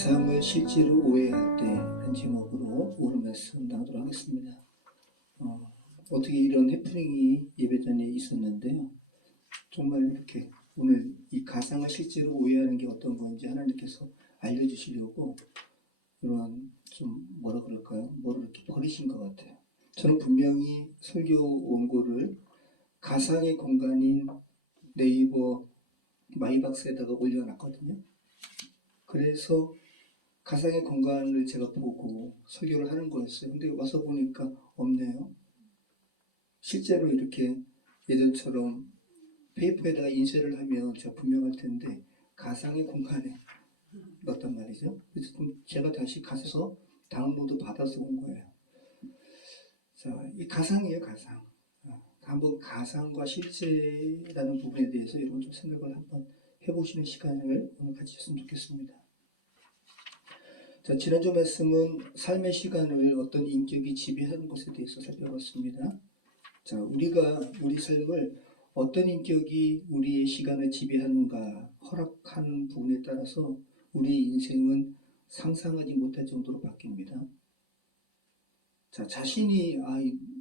가상을 실제로 오해할 때라는 제목으로 오늘 말씀 나누도록 하겠습니다. 어떻게 이런 해프닝이 예배 전에 있었는데요. 정말 이렇게 오늘 이 가상을 실제로 오해하는 게 어떤 건지 하나님께서 알려주시려고 이런 좀 뭐라 그럴까요? 뭐를 이렇게 버리신 것 같아요. 저는 분명히 설교 원고를 가상의 공간인 네이버 마이박스에다가 올려놨거든요. 그래서 가상의 공간을 제가 보고 설교를 하는 거였어요. 근데 와서 보니까 없네요. 실제로 이렇게 예전처럼 페이퍼에다가 인쇄를 하면 제가 분명할 텐데 가상의 공간에 넣었단 말이죠. 그래서 제가 다시 가서 다운로드 받아서 온 거예요. 자, 이 가상이에요, 가상. 한번 가상과 실제라는 부분에 대해서 여러분 좀 생각을 한번 해보시는 시간을 오늘 가지셨으면 좋겠습니다. 자, 지난주 말씀은 삶의 시간을 어떤 인격이 지배하는 것에 대해서 살펴봤습니다. 자, 우리가 우리 삶을 어떤 인격이 우리의 시간을 지배하는가 허락하는 부분에 따라서 우리 인생은 상상하지 못할 정도로 바뀝니다. 자, 자신이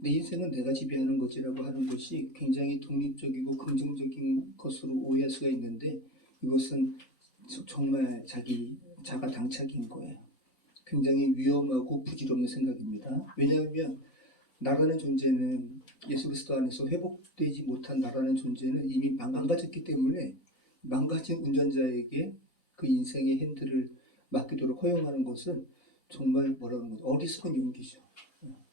내 인생은 내가 지배하는 것이라고 하는 것이 굉장히 독립적이고 긍정적인 것으로 오해할 수가 있는데 이것은 정말 자가 당착인 거예요. 굉장히 위험하고 부질없는 생각입니다. 왜냐하면 나라는 존재는 예수 그리스도 안에서 회복되지 못한 나라는 존재는 이미 망가졌기 때문에 망가진 운전자에게 그 인생의 핸들을 맡기도록 허용하는 것은 정말 뭐라는 거죠? 어리석은 용기죠.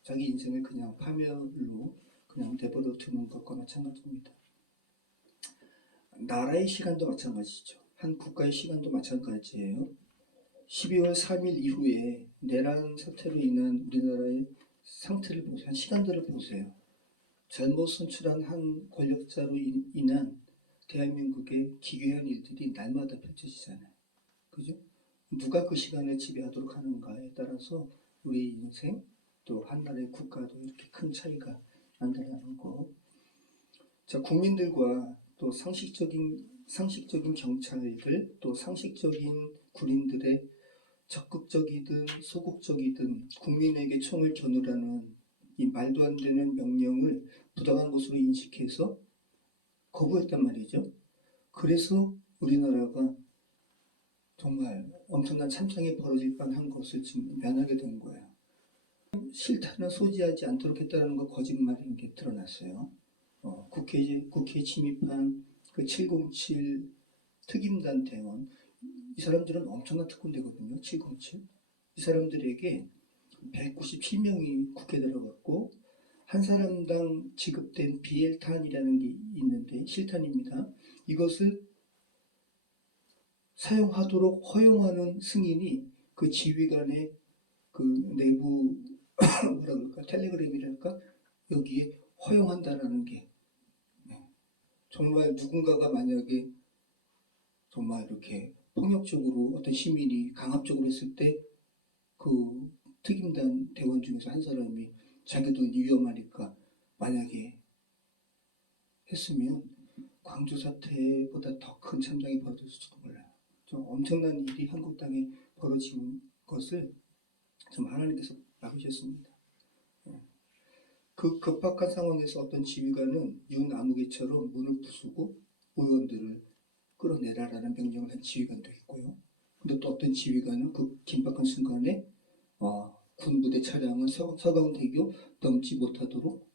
자기 인생을 그냥 파멸로 그냥 내버려 두는 것과 마찬가지입니다. 나라의 시간도 마찬가지죠. 한 국가의 시간도 마찬가지예요. 12월 3일 이후에 내란 사태로 인한 우리나라의 상태를 보세요. 한 시간들을 보세요. 잘못 선출한 한 권력자로 인한 대한민국의 기괴한 일들이 날마다 펼쳐지잖아요. 그죠? 누가 그 시간을 지배하도록 하는가에 따라서 우리 인생 또 한 나라의 국가도 이렇게 큰 차이가 난다는 거. 자, 국민들과 또 상식적인 경찰들 또 상식적인 군인들의 적극적이든 소극적이든 국민에게 총을 겨누라는 이 말도 안 되는 명령을 부당한 것으로 인식해서 거부했단 말이죠. 그래서 우리나라가 정말 엄청난 참상이 벌어질 뻔한 것을 지금 면하게 된 거예요. 실탄을 소지하지 않도록 했다는 거 거짓말인 게 드러났어요. 국회에 침입한 그 707 특임단 대원, 이 사람들은 엄청난 특공대거든요. 707. 이 사람들에게 197명이 국회에 들어갔고 한 사람당 지급된 비엘탄이라는 게 있는데 실탄입니다. 이것을 사용하도록 허용하는 승인이 그 지휘관의 그 내부 뭐라 그럴까 텔레그램이랄까 여기에 허용한다라는 게 정말 누군가가 만약에 정말 이렇게 폭력적으로 어떤 시민이 강압적으로 했을 때 그 특임단 대원 중에서 한 사람이 자기도 위험하니까 만약에 했으면 광주 사태보다 더 큰 참상이 벌어졌을지도 몰라요. 좀 엄청난 일이 한국 땅에 벌어진 것을 좀 하나님께서 막으셨습니다. 그 급박한 상황에서 어떤 지휘관은 윤아무개처럼 문을 부수고 의원들을 끌어내라라는 명령을 한 지휘관도 있고요. 근데 또 어떤 지휘관은 그 긴박한 순간에 군부대 차량은 서강대교 넘지 못하도록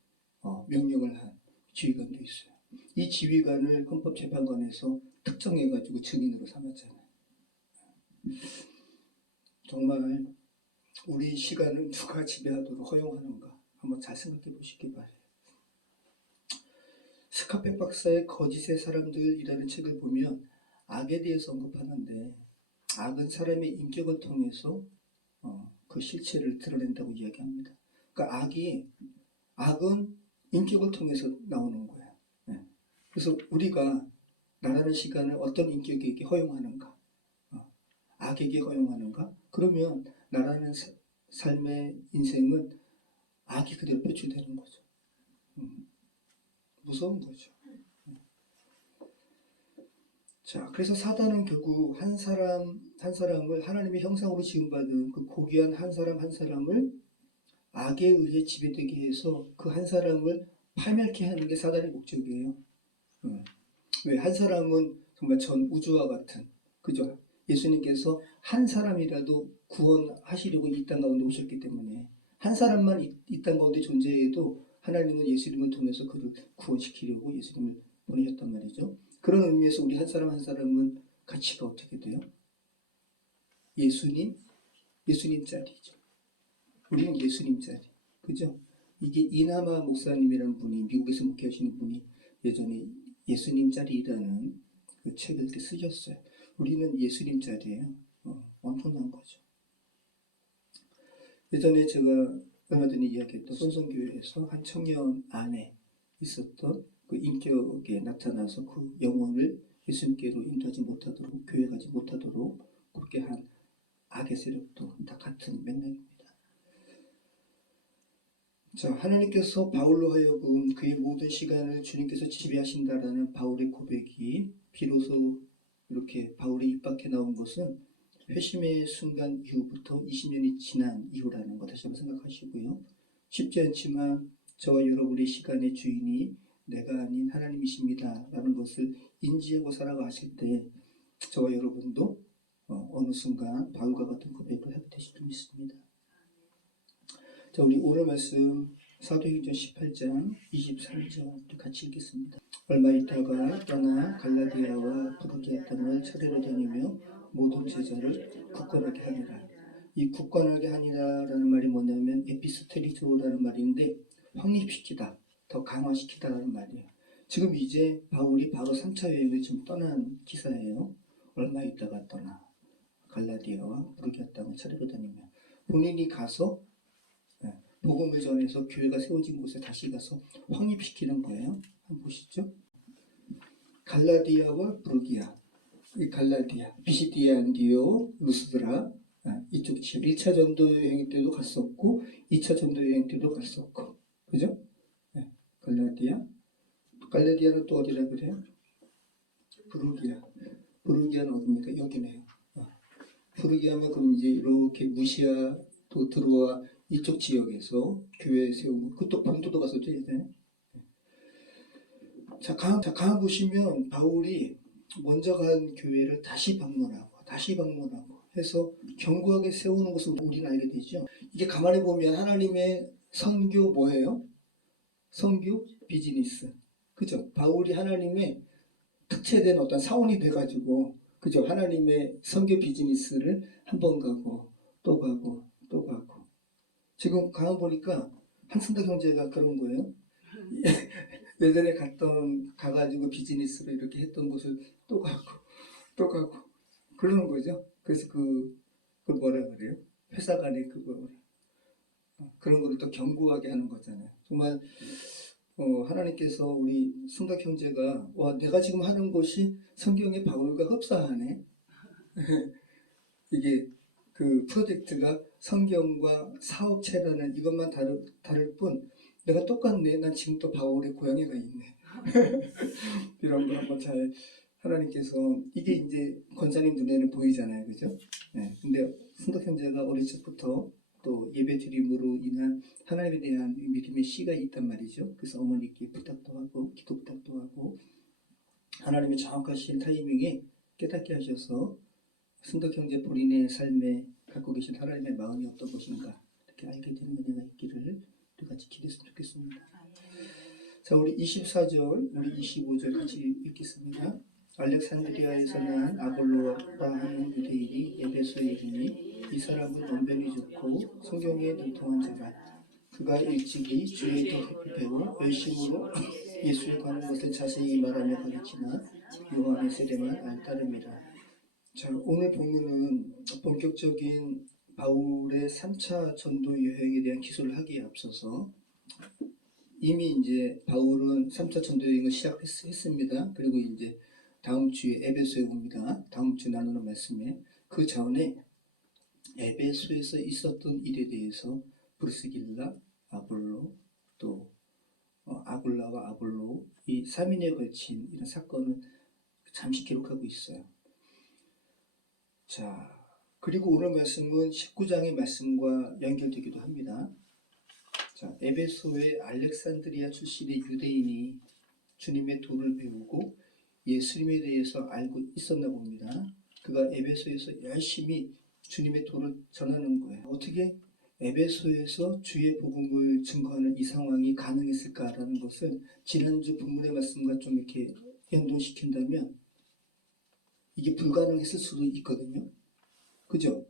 명령을 한 지휘관도 있어요. 이 지휘관을 헌법재판관에서 특정해가지고 증인으로 삼았잖아요. 정말 우리 시간을 누가 지배하도록 허용하는가 한번 잘 생각해 보시기 바래요. 스카페 박사의 거짓의 사람들이라는 책을 보면 악에 대해서 언급하는데 악은 사람의 인격을 통해서 그 실체를 드러낸다고 이야기합니다. 그러니까 악은 인격을 통해서 나오는 거예요. 그래서 우리가 나라는 시간을 어떤 인격에게 허용하는가, 악에게 허용하는가? 그러면 나라는 삶의 인생은 악이 그대로 표출되는 거죠. 무서운 거죠. 자, 그래서 사단은 결국 한 사람을 하나님의 형상으로 지음받은 그 고귀한 한 사람 한 사람을 악에 의해 지배되게 해서 그 한 사람을 파멸케 하는 게 사단의 목적이에요. 왜? 한 사람은 정말 전 우주와 같은, 그죠? 예수님께서 한 사람이라도 구원하시려고 이 땅 가운데 오셨기 때문에 한 사람만 이 땅 가운데 존재해도 하나님은 예수님을 통해서 그를 구원시키려고 예수님을 보내셨단 말이죠. 그런 의미에서 우리 한 사람 한 사람은 가치가 어떻게 돼요? 예수님 짤이죠. 우리는 예수님 짤이. 그죠? 이게 이나마 목사님이라는 분이 미국에서 목회하시는 분이 예전에 예수님 짤이라는 그 책을 이렇게 쓰셨어요. 우리는 예수님 짤이에요. 엄청난 거죠. 예전에 제가 얼마 전에 이야기했던 손성교회에서 한 청년 안에 있었던 그 인격에 나타나서 그 영혼을 예수님께로 인도하지 못하도록, 교회 가지 못하도록 그렇게 한 악의 세력도 다 같은 맥락입니다. 자, 하나님께서 바울로 하여금 그의 모든 시간을 주님께서 지배하신다라는 바울의 고백이 비로소 이렇게 바울의 입 밖에 나온 것은 회심의 순간 이후부터 20년이 지난 이후라는 거 다시 한번 생각하시고요. 쉽지 않지만 저와 여러분의 시간의 주인이 내가 아닌 하나님이십니다 라는 것을 인지하고 살아가실 때 저와 여러분도 어느 순간 바울과 같은 고백을 하게 되실 줄 믿습니다. 자, 우리 오늘 말씀 사도행전 18장 23절 같이 읽겠습니다. 얼마 있다가 떠나 갈라디아와 부르기아 땅을 차례로 다니며 모든 제자를 굳건하게 하니라. 이 굳건하게 하니라라는 말이 뭐냐면 에피스테리조라는 말인데 확립시키다, 더 강화시키다라는 말이에요. 지금 이제 바울이 바로 3차 여행을 지금 떠난 기사예요. 얼마 있다가 떠나 갈라디아와 부르기아 땅을 차례로 다니며 본인이 가서 복음을 전해서 교회가 세워진 곳에 다시 가서 확립시키는 거예요. 한번 보시죠. 갈라디아와 부르기아, 이 갈라디아, 비시디아, 안디오, 루스드라 이쪽 지역 1차 전도 여행 때도 갔었고 2차 전도 여행 때도 갔었고, 그죠? 갈라디아는 또 어디라 그래요? 부르기아는 어디입니까? 여기네요. 부르기아면 그럼 이제 이렇게 무시아 또 들어와 이쪽 지역에서 교회 세우고 그또 본토도 갔었죠 이제. 자, 강 보시면 바울이 먼저 간 교회를 다시 방문하고 해서 견고하게 세우는 것을 우리는 알게 되죠. 이게 가만히 보면 하나님의 선교 뭐예요? 선교 비즈니스. 그죠? 바울이 하나님의 특채된 어떤 사원이 돼가지고, 그죠? 하나님의 선교 비즈니스를 한 번 가고 또 가고 또 가고. 지금 강한 보니까 한순덕 형제가 그런 거예요. 예전에 가가지고 비즈니스로 이렇게 했던 곳을 또 가고 그러는 거죠. 그래서 그 뭐라 그래요? 회사 간에 그런 거를 또 견고하게 하는 거잖아요. 정말 하나님께서 우리 순덕 형제가 와 내가 지금 하는 것이 성경의 바울과 흡사하네. 이게 그 프로젝트가 성경과 사업체라는 이것만 다를 뿐 내가 똑같네. 난 지금 또 바울의 고향에 가 있네. 이런 거 한번 잘 하나님께서 이게 이제 권사님 눈에는 보이잖아요, 그죠? 네. 근데 순덕 형제가 어릴 적부터 또 예배 드림으로 인한 하나님에 대한 믿음의 씨가 있단 말이죠. 그래서 어머니께 부탁도 하고 기도 부탁도 하고 하나님의 정확하신 타이밍에 깨닫게 하셔서 순덕 형제 본인의 삶에 갖고 계신 하나님의 마음이 어떤 것인가 이렇게 알게 되는 은혜가 있기를 우리 같이 기도했으면 좋겠습니다. 자, 우리 24절, 우리 25절 같이 읽겠습니다. 알렉산드리아에서 난 아볼로라 하는 유대인이 에베소에 이르니 이 사람은 언변이 좋고 성경에 능통한 자라. 그가 일찍이 주의 뜻을 배워 열심으로 예수에 관한 것을 자세히 말하며 가르치나 요한의 세례만 따릅니다. 자, 오늘 본문은 본격적인 바울의 3차 전도 여행에 대한 기술을 하기에 앞서서 이미 이제 바울은 3차 전도 여행을 시작했습니다. 그리고 이제 다음 주에 에베소에 옵니다. 다음 주 나누는 말씀에 그 전에 에베소에서 있었던 일에 대해서 브리스길라, 아볼로, 또 아굴라와 아볼로 이 3인에 걸친 이런 사건을 잠시 기록하고 있어요. 자, 그리고 오늘 말씀은 19장의 말씀과 연결되기도 합니다. 자, 에베소의 알렉산드리아 출신의 유대인이 주님의 도를 배우고 예수님에 대해서 알고 있었나 봅니다. 그가 에베소에서 열심히 주님의 도를 전하는 거예요. 어떻게 에베소에서 주의 복음을 증거하는 이 상황이 가능했을까라는 것을 지난주 본문의 말씀과 좀 이렇게 연동시킨다면 이게 불가능했을 수도 있거든요. 그죠?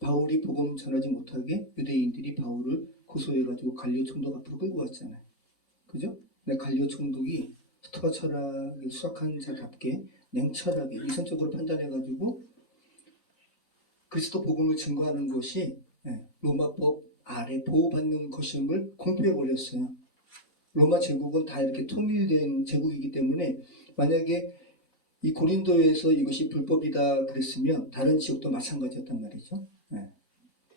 바울이 복음 전하지 못하게 유대인들이 바울을 고소해가지고 갈리오 총독 앞으로 끌고 왔잖아요. 그죠? 근데 갈리오 총독이 스토아 철학을 수학한 자답게 냉철하게 이성적으로 판단해가지고 그리스도 복음을 증거하는 것이 로마법 아래 보호받는 것임을 공표해버렸어요. 로마 제국은 다 이렇게 통일된 제국이기 때문에 만약에 이 고린도에서 이것이 불법이다 그랬으면 다른 지역도 마찬가지였단 말이죠.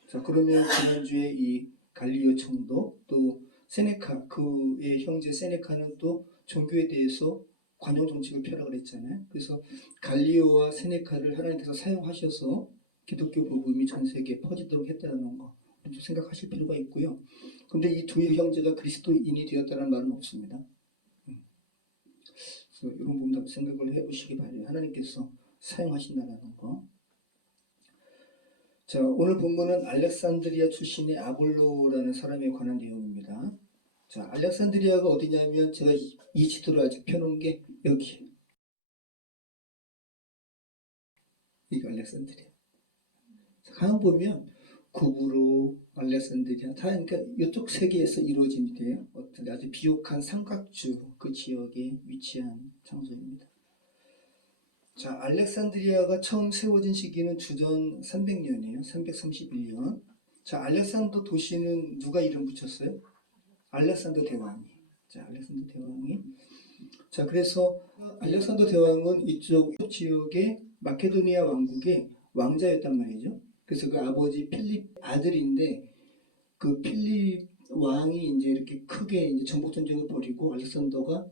자, 그러면 지난주에 이 갈리오 총독 또 세네카 그의 형제 세네카는 또 종교에 대해서 관용 정책을 펴라고 그랬잖아요. 그래서 갈리오와 세네카를 하나님께서 사용하셔서 기독교 복음이 전 세계에 퍼지도록 했다는 거 좀 생각하실 필요가 있고요. 그런데 이 두 형제가 그리스도인이 되었다는 말은 없습니다. 그래서 이런 부분도 생각을 해보시기 바래요. 하나님께서 사용하신다는 거. 자, 오늘 본문은 알렉산드리아 출신의 아볼로라는 사람에 관한 내용입니다. 자, 알렉산드리아가 어디냐면 제가 이 지도를 아직 펴놓은 게 여기. 이게 알렉산드리아. 가만 보면 구브로, 알렉산드리아 다 그러니까 이쪽 세계에서 이루어진 일이에요. 어떤 아주 비옥한 삼각주 그 지역에 위치한 장소입니다. 자, 알렉산드리아가 처음 세워진 시기는 주전 300년이에요. 331년. 자, 알렉산더 도시는 누가 이름 붙였어요? 알렉산더 대왕이. 자, 알렉산더 대왕이. 자, 그래서 알렉산더 대왕은 이쪽 지역의 마케도니아 왕국의 왕자였단 말이죠. 그래서 그 아버지 필립 아들인데 그 필립 왕이 이제 이렇게 크게 이제 정복 전쟁을 벌이고 알렉산더가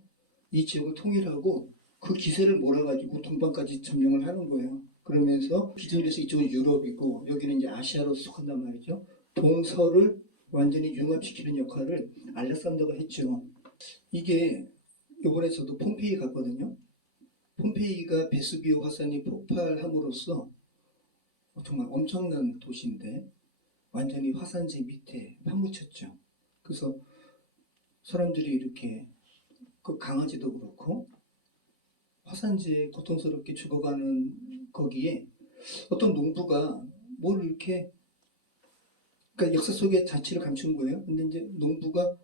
이 지역을 통일하고 그 기세를 몰아가지고 동방까지 점령을 하는 거예요. 그러면서 기존에서 이쪽은 유럽이고 여기는 이제 아시아로 속한단 말이죠. 동서를 완전히 융합시키는 역할을 알렉산더가 했죠. 이게 이번에 저도 폼페이 갔거든요. 폼페이가 베수비오 화산이 폭발함으로써 정말 엄청난 도시인데 완전히 화산재 밑에 파묻혔죠. 그래서 사람들이 이렇게 그 강아지도 그렇고 화산재에 고통스럽게 죽어가는 거기에 어떤 농부가 뭘 이렇게 그러니까 역사 속에 자취를 감춘 거예요. 근데 이제 농부가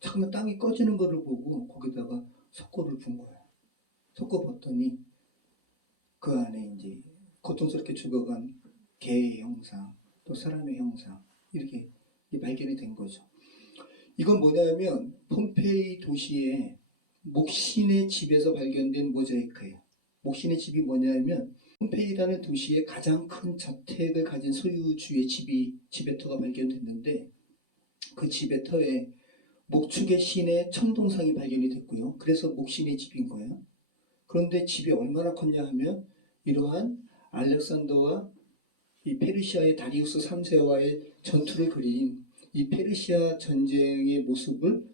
잠깐만 땅이 꺼지는 거를 보고 거기다가 석고를 분 거예요. 석고 봤더니 그 안에 이제 고통스럽게 죽어간 개의 형상 또 사람의 형상 이렇게 발견이 된 거죠. 이건 뭐냐면 폼페이 도시의 목신의 집에서 발견된 모자이크예요. 목신의 집이 뭐냐면 폼페이라는 도시의 가장 큰 저택을 가진 소유주의 지배터가 발견됐는데 그 지배터에 목축의 신의 청동상이 발견이 됐고요. 그래서 목신의 집인 거예요. 그런데 집이 얼마나 컸냐 하면 이러한 알렉산더와 이 페르시아의 다리우스 3세와의 전투를 그린 이 페르시아 전쟁의 모습을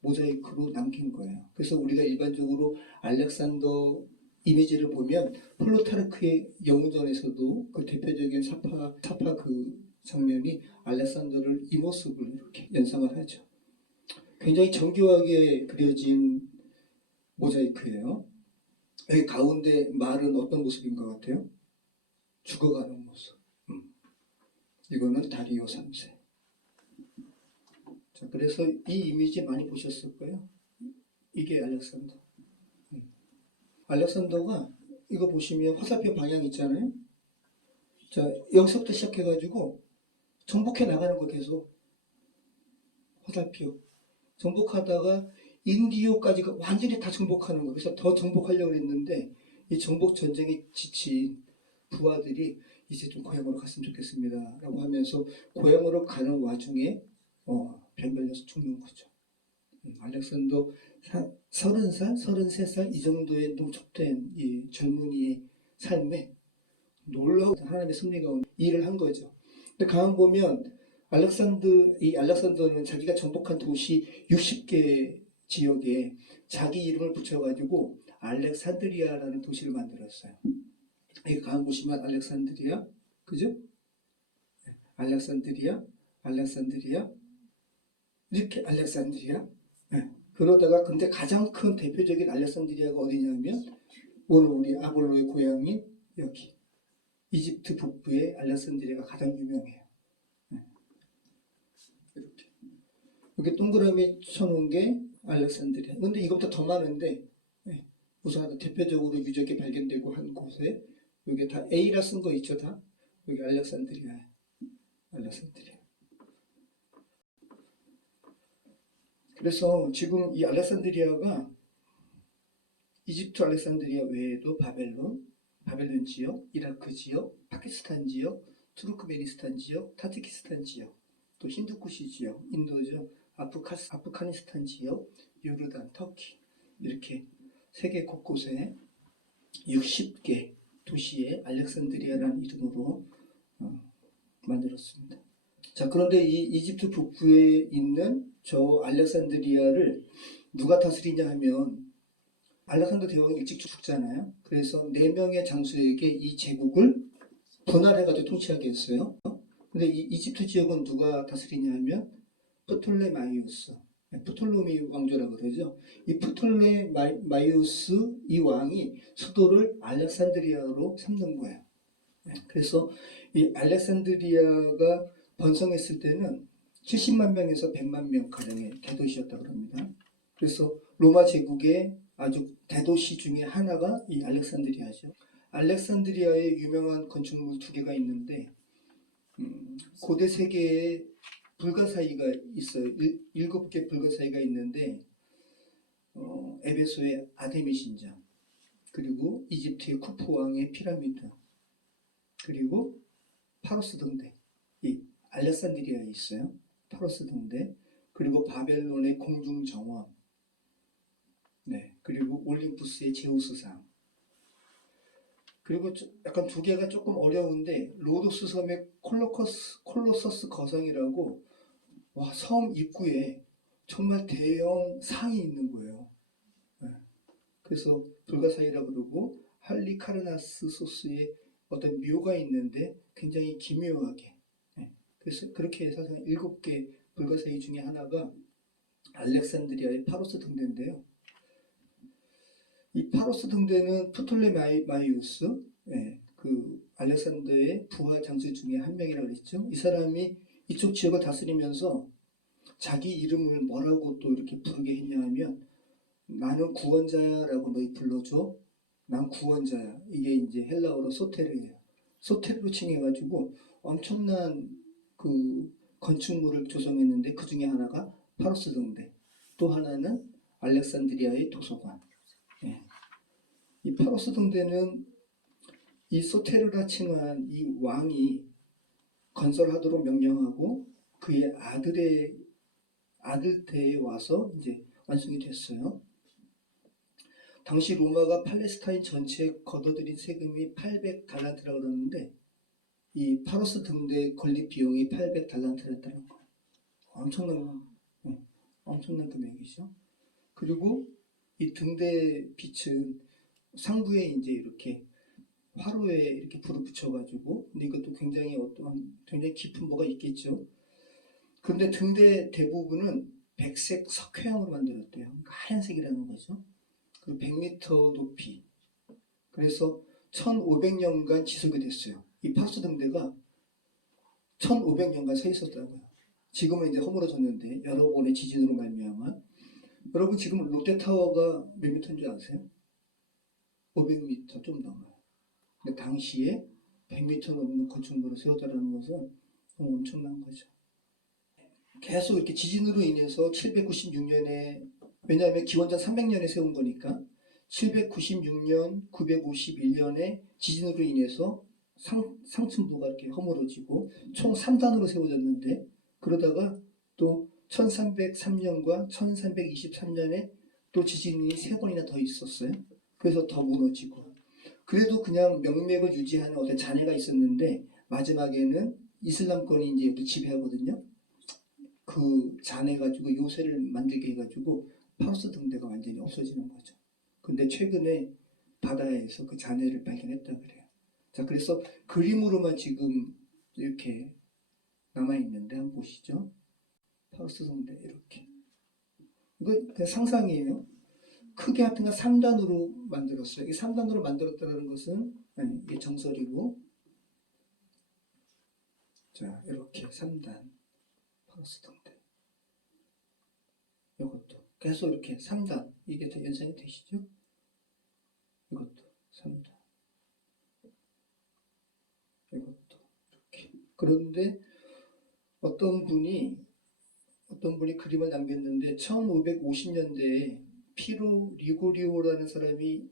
모자이크로 남긴 거예요. 그래서 우리가 일반적으로 알렉산더 이미지를 보면 플루타르크의 영웅전에서도 그 대표적인 사파 그 장면이 알렉산더를 이 모습을 이렇게 연상을 하죠. 굉장히 정교하게 그려진 모자이크예요. 여기 가운데 말은 어떤 모습인 것 같아요? 죽어가는 모습. 이거는 다리오 3세. 자, 그래서 이 이미지 많이 보셨을 거예요. 이게 알렉산더. 알렉산더가 이거 보시면 화살표 방향 있잖아요. 자, 여기서부터 시작해가지고 정복해 나가는 거 계속 화살표. 정복하다가 인디오까지 완전히 다 정복하는 거. 그래서 더 정복하려고 했는데 이 정복 전쟁에 지친 부하들이 이제 좀 고향으로 갔으면 좋겠습니다 라고 하면서 고향으로 가는 와중에 병 걸려서 죽는 거죠. 알렉산더 30살, 33살 이 정도의 농축된 이 젊은이의 삶에 놀라운 하나님의 섭리가 온 일을 한 거죠. 근데 가만 보면 이 알렉산더는 자기가 정복한 도시 60개 지역에 자기 이름을 붙여가지고 알렉산드리아라는 도시를 만들었어요. 여기 가만 보시면 알렉산드리아, 그죠? 알렉산드리아, 알렉산드리아, 이렇게 알렉산드리아. 네. 그러다가 근데 가장 큰 대표적인 알렉산드리아가 어디냐면 오늘 우리 아볼로의 고향인 여기 이집트 북부의 알렉산드리아가 가장 유명해요. 네. 이렇게 동그라미 쳐놓은 게 알렉산드리아. 근데 이것보다 더 많은데 네. 우선 대표적으로 유적이 발견되고 한 곳에 여기 다 A라 쓴 거 있죠, 다 여기 알렉산드리아예요. 알렉산드리아. 그래서 지금 이 알렉산드리아가 이집트 알렉산드리아 외에도 바벨론 지역, 이라크 지역, 파키스탄 지역, 투르크메니스탄 지역, 타지키스탄 지역, 또 힌두쿠시 지역, 인도죠, 아프가니스탄 지역, 요르단, 터키 이렇게 세계 곳곳에 60개 도시에 알렉산드리아라는 이름으로 만들었습니다. 자, 그런데 이 이집트 북부에 있는 저 알렉산드리아를 누가 다스리냐 하면 알렉산더 대왕이 일찍 죽잖아요. 그래서 4명의 장수에게 이 제국을 분할해가지고 통치하게 했어요. 근데 이 이집트 지역은 누가 다스리냐 하면 프톨레마이오스, 프톨로미 왕조라고 그러죠. 이 프톨레마이오스 이 왕이 수도를 알렉산드리아로 삼는 거예요. 그래서 이 알렉산드리아가 번성했을 때는 70만 명에서 100만 명 가량의 대도시였다고 합니다. 그래서 로마 제국의 아주 대도시 중에 하나가 이 알렉산드리아죠. 알렉산드리아에 유명한 건축물 2개가 있는데 고대 세계에 불가사의가 있어요. 7개 불가사의가 있는데 에베소의 아데미 신전, 그리고 이집트의 쿠프 왕의 피라미드, 그리고 파로스 등대, 이 알렉산드리아에 있어요. 파로스 등대, 그리고 바벨론의 공중 정원, 네, 그리고 올림푸스의 제우스상, 그리고 약간 2개가 조금 어려운데 로도스 섬의 콜로서스 거성이라고, 와, 섬 입구에 정말 대형 상이 있는 거예요. 네. 그래서 불가사의라고 그러고 할리카르나스 소스의 어떤 묘가 있는데 굉장히 기묘하게. 네. 그래서 그렇게 해서 7개 불가사의 중에 하나가 알렉산드리아의 파로스 등대인데요. 이 파로스 등대는 프톨레마이우스, 그 알렉산더의 부하 장수 중에 한 명이라고 그랬죠. 이 사람이 이쪽 지역을 다스리면서 자기 이름을 뭐라고 또 이렇게 부르게 했냐 하면 나는 구원자라고 너희 불러줘. 난 구원자야. 이게 이제 헬라어로 소테르예요. 소테르로 칭해가지고 엄청난 그 건축물을 조성했는데 그 중에 하나가 파로스 등대, 또 하나는 알렉산드리아의 도서관. 예. 이 파로스 등대는 이 소테르라 칭한 이 왕이 건설하도록 명령하고 그의 아들 때에 와서 이제 완성이 됐어요. 당시 로마가 팔레스타인 전체에 걷어들인 세금이 800달란트라고 그러는데 이 파로스 등대 건립 비용이 800달란트였다는 거예요. 엄청난 금액이죠. 그리고 이 등대 빛은 상부에 이제 이렇게 화로에 이렇게 불을 붙여가지고, 근데 이것도 굉장히 굉장히 깊은 뭐가 있겠죠. 그런데 등대 대부분은 백색 석회형으로 만들었대요. 그러니까 하얀색이라는 거죠. 그리고 100m 높이. 그래서 1500년간 지속이 됐어요. 이 파로스 등대가 1500년간 서 있었다고요. 지금은 이제 허물어졌는데 여러 번의 지진으로 말미암아. 여러분 지금 롯데타워가 몇 미터인 줄 아세요? 500m 좀 넘어요. 근데 당시에 100m 넘는 건축물을 세웠다는 것은 너무 엄청난 거죠. 계속 이렇게 지진으로 인해서 796년에, 왜냐하면 기원전 300년에 세운 거니까 796년, 951년에 지진으로 인해서 상층부가 이렇게 허물어지고 총 3단으로 세워졌는데, 그러다가 또 1303년과 1323년에 또 지진이 3번이나 더 있었어요. 그래서 더 무너지고. 그래도 그냥 명맥을 유지하는 어떤 잔해가 있었는데 마지막에는 이슬람권이 이제 여기 지배하거든요. 그 잔해가지고 요새를 만들게 해가지고 파우스 등대가 완전히 없어지는 거죠. 근데 최근에 바다에서 그 잔해를 발견했다 그래요. 자, 그래서 그림으로만 지금 이렇게 남아있는데 한번 보시죠. 파우스 등대 이렇게. 이거 그냥 상상이에요. 크게 하여튼 3단으로 만들었어요. 이 3단으로 만들었다는 것은 이게 정설이고, 자 이렇게 3단 파우스 등대. 이것도 계속 이렇게 3단 이게 더 연상이 되시죠? 이것도 3단. 이것도 이렇게. 그런데 어떤 분이 그림을 남겼는데 1550년대에 피로 리고리오라는 사람이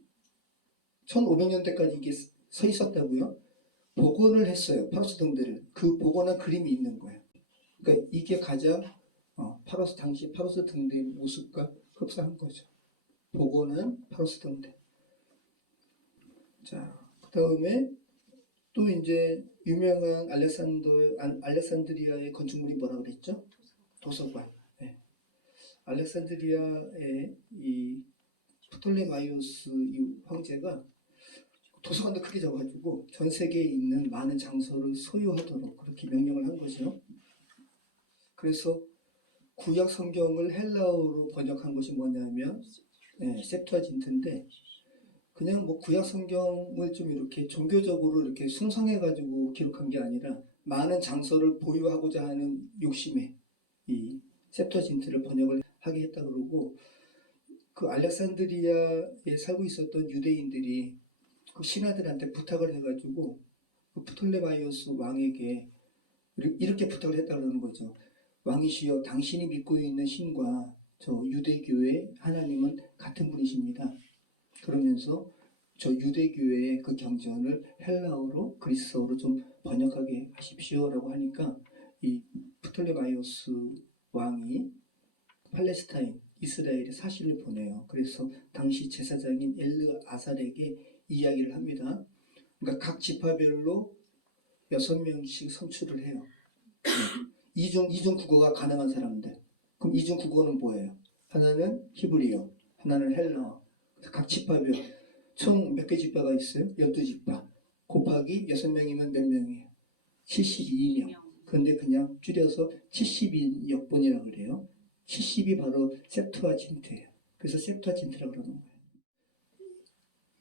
1500년대까지 이게 서 있었다고요? 복원을 했어요. 파우스 등대를. 그 복원한 그림이 있는 거예요. 그러니까 이게 가장 당시 파우스 등대의 모습과 흡사한 거죠. 복원한 파우스 등대. 자, 그 다음에 또 이제 유명한 알렉산드리아의 건축물이 뭐라 그랬죠? 도서관. 네. 알렉산드리아의 이 프톨레마이오스 이 황제가 도서관도 크게 져가지고 전 세계에 있는 많은 장소를 소유하도록 그렇게 명령을 한 거죠. 그래서 구약 성경을 헬라어로 번역한 것이 뭐냐면 septuagin트인데 그냥 뭐 구약 성경을 좀 이렇게 종교적으로 이렇게 숭상해가지고 기록한 게 아니라 많은 장소를 보유하고자 하는 욕심에 이 septuagin트를 번역을 하게 했다 그러고 그 알렉산드리아에 살고 있었던 유대인들이 그 신하들한테 부탁을 해가지고 그 프톨레마이오스 왕에게 이렇게 부탁을 했다 그러는 거죠. 왕이시여, 당신이 믿고 있는 신과 저 유대교의 하나님은 같은 분이십니다. 그러면서 저 유대교회의 그 경전을 헬라어로 그리스어로 좀 번역하게 하십시오라고 하니까 이 프톨레마이오스 왕이 팔레스타인 이스라엘에 사신을 보내요. 그래서 당시 제사장인 엘르아살에게 이야기를 합니다. 그러니까 각 지파별로 6명씩 선출을 해요. 이중 국어가 가능한 사람들. 그럼 이중 국어는 뭐예요? 하나는 히브리어, 하나는 헬라어. 각 지파별 총 몇 개 지파가 있어요? 12지파 곱하기 6명이면 몇 명이에요? 72명. 그런데 그냥 줄여서 70역번이라고 그래요. 70이 바로 septuagint예요. 그래서 septuagint라고 그러는 거예요.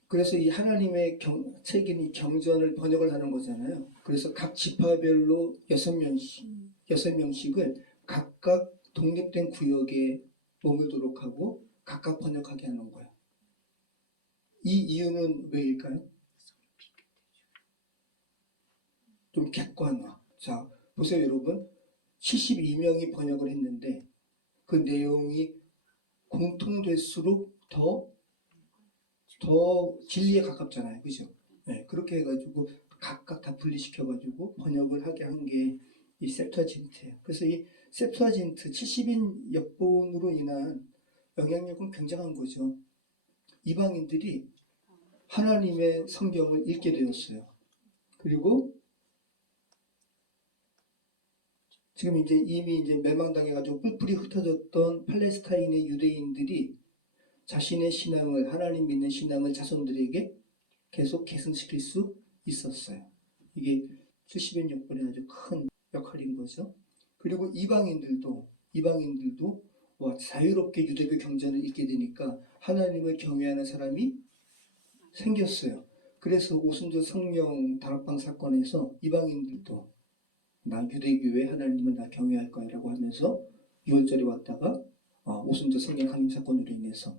그래서 이 하나님의 책인 이 경전을 번역을 하는 거잖아요. 그래서 각 지파별로 6명씩을 각각 독립된 구역에 머물도록 하고 각각 번역하게 하는 거예요. 이 이유는 왜일까요? 좀 객관화. 자, 보세요 여러분. 72명이 번역을 했는데 그 내용이 공통될수록 더 진리에 가깝잖아요. 그죠? 네, 그렇게 해가지고 각각 다 분리시켜가지고 번역을 하게 한 게 이 septuagint예요. 그래서 이 septuagint 70인 역본으로 인한 영향력은 굉장한 거죠. 이방인들이 하나님의 성경을 읽게 되었어요. 그리고 지금 이미 멸망당해가지고 뿔뿔이 흩어졌던 팔레스타인의 유대인들이 자신의 신앙을, 하나님 믿는 신앙을 자손들에게 계속 계승시킬 수 있었어요. 이게 70인 역번의 아주 큰 역할인 거죠. 그리고 이방인들도 자유롭게 유대교 경전을 읽게 되니까 하나님을 경외하는 사람이 생겼어요. 그래서 오순절 성령 다락방 사건에서 이방인들도 나 유대교회 하나님은 나 경외할 거야 라고 하면서 6월절에 왔다가 오순절 성령 강림 사건으로 인해서